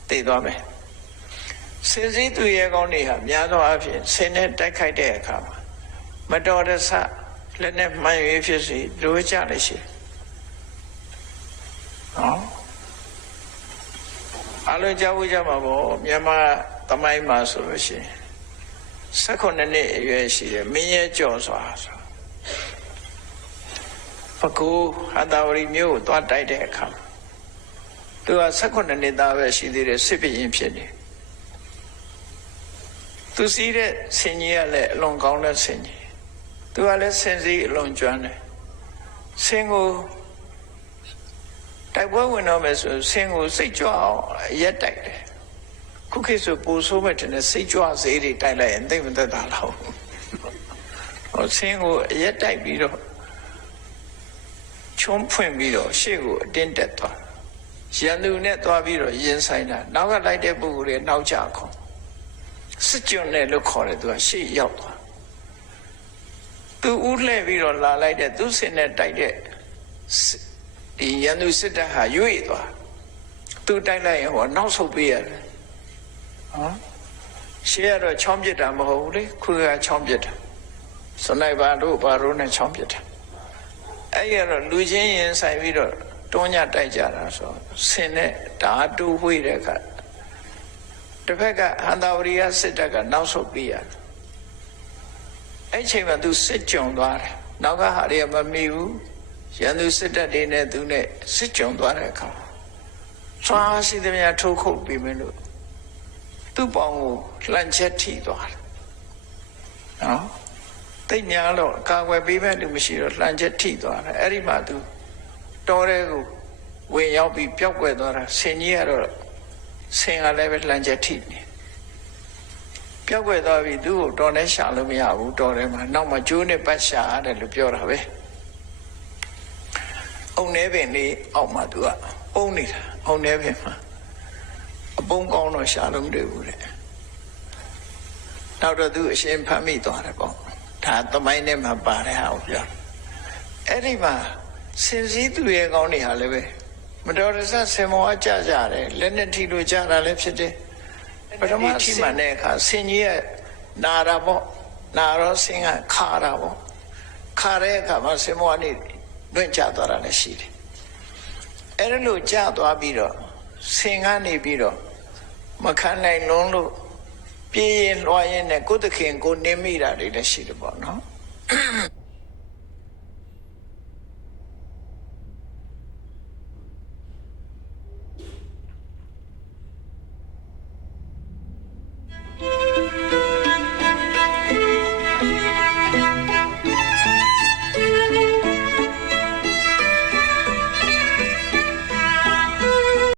တည်သွားမယ်စင်စည်းသူရဲ့ကောင်းတွေဟာများသောအားဖြင့်ဆင်းနဲ့တိုက်ခိုက်တဲ့အခါမှာမတော်တဆလည်းနဲ့မှန်၍ဖြစ်စေလိုကြလို့ရှိနော်အလုံးကြောက်ကြမှာပေါ့မြန်မာသမိုင်းမှာဆိုလို့ရှိရင်18နှစ်အရွယ်ရှိတယ်မင်းရဲ့ကြော်စွာဆိုပကူဟန္တာဝရီမျိုးကိုသွားတိုက်တဲ့အခါသူက18နှစ်သားပဲရှိသေးတယ်စစ်ပြင်းဖြစ်နေသူစီးတဲ့ဆင်ကြီးကလည်းအလွန်ကောင်းတဲ့ဆင်ကြီးသူကလည်းဆင်စည်းအလွန်ကျွမ်းတယ်ဆင်ကိုတိုက်ပွဲဝင်တော့မယ်ဆိုဆင်ကိုစိတ်ကြွအောင်ရက်တိုက်တယ်ခုခေတ်ဆိုပူဆိုးမဲ့တဲ့စိတ်ကြွစေးတွေတိုက်လိုက်ရင်သိမသက်တာတော့ဟိုဆင်ကိုရက်တိုက်ပြီးတော့ချုံးဖွင့်ပြီးတော့ရှေ့ကိုအတင်းတက်သွားရန်သူနဲ့သွားပြီးတော့ရင်ဆိုင်တာနောက်ကလိုက်တဲ့ပုဂ္ဂိုလ်တွေနောက်ကျခုံစစ်ကြွနဲ့လို့ခေါ်တယ်သူကရှေ့ရောက်သွားသူဥလှဲ့ပြီးတော့လာလိုက်တဲ့သူစင်နဲ့တိုက်တဲ့ဒီရန်သူစစ်တပ်ဟာရွေ့သွားသူတိုက်လိုက်ရင်ဟောနောက်ဆုတ်ပေးရတယ်ဟောရှေ့ကတော့ချောင်းပြစ်တာမဟုတ်ဘူးလေခုကချောင်းပြစ်တာစနိုက်ပါတို့ဘာတို့နဲ့ချောင်းပြစ်တာအဲ့ရတော့လူချင်းရင်ဆိုင်ပြီးတော့တွန်းညတိုက်ကြတာဆိုဆင်နဲ့ဓာတူဝှေ့တဲ့အခါတစ်ဖက်ကဟန္တာဝရိယစစ်တပ်ကနောက်ဆုတ်ပေးရတယ်အဲ့ချိန်မှာသူစစ်ကြုံသွားတယ်နောက်ကဟာတွေကမမီဘူးရန်သူစစ်တပ်တွေနဲ့သူနဲ့စစ်ကြုံသွားတဲ့အခါစွာရှိသမျှထိုးခုတ်ပြီးမလို့သူ့ပေါင်ကိုလှန်ချက်ထိသွားတယ်နော်တိတ်ညာတော့အကာအကွယ်ပေးမဲ့လူမရှိတော့လှန်ချက်ထိသွားတယ်အဲ့ဒီမှာသူတောထဲကိုဝင်ရောက်ပြီးပျောက်ကွယ်သွားတာဆင်ကြီးကတော့ဆင်ကလည်းပဲလှန်ချက်ထိနေပျောက်ကွယ်သွားပြီးသူ့ကိုတော်နဲ့ရှာလို့မရဘူးတော်ထဲမှာနောက်မှကျိုးနဲ့ပတ်ရှာရတယ်လို့ပြောတာပဲအုံနေပင်လေးအောက်မှာသူကအုံနေတာအုံနေပင်မှာအပုံကောင်းတော့ရှာလို့မတွေ့ဘူးတဲ့နောက်တော့သူအရှင်ဖမ်းမိသွားတယ်ပေါ့ဒါသမိုင်းထဲမှာပါတယ်ဟာကိုပြောအဲ့ဒီမှာစင်စည်းသူရဲ့ကောင်းတွေဟာလည်းပဲမတော်တဆဆင်မောကြကြတယ်လက်နဲ့ထိလို့ကြတာလည်းဖြစ်တယ်ပထမထိမှန်တဲ့အခါဆင်ကြီးရဲ့နာတာပေါ့နာတော့ဆင်ကခါတာပေါ့ခါတဲ့အခါမှာဆင်မောကနေလွင့်ကျသွားတာလည်းရှိတယ်အဲ့ဒါလို့ကျသွားပြီးတော့ဆင်ကနေပြီးတော့မခံနိုင်လုံးလို့ပြေးရင်လွှားရင်နဲ့ကိုယ်သခင်ကိုနေမိတာတွေလည်းရှိတယ်ပေါ့နော်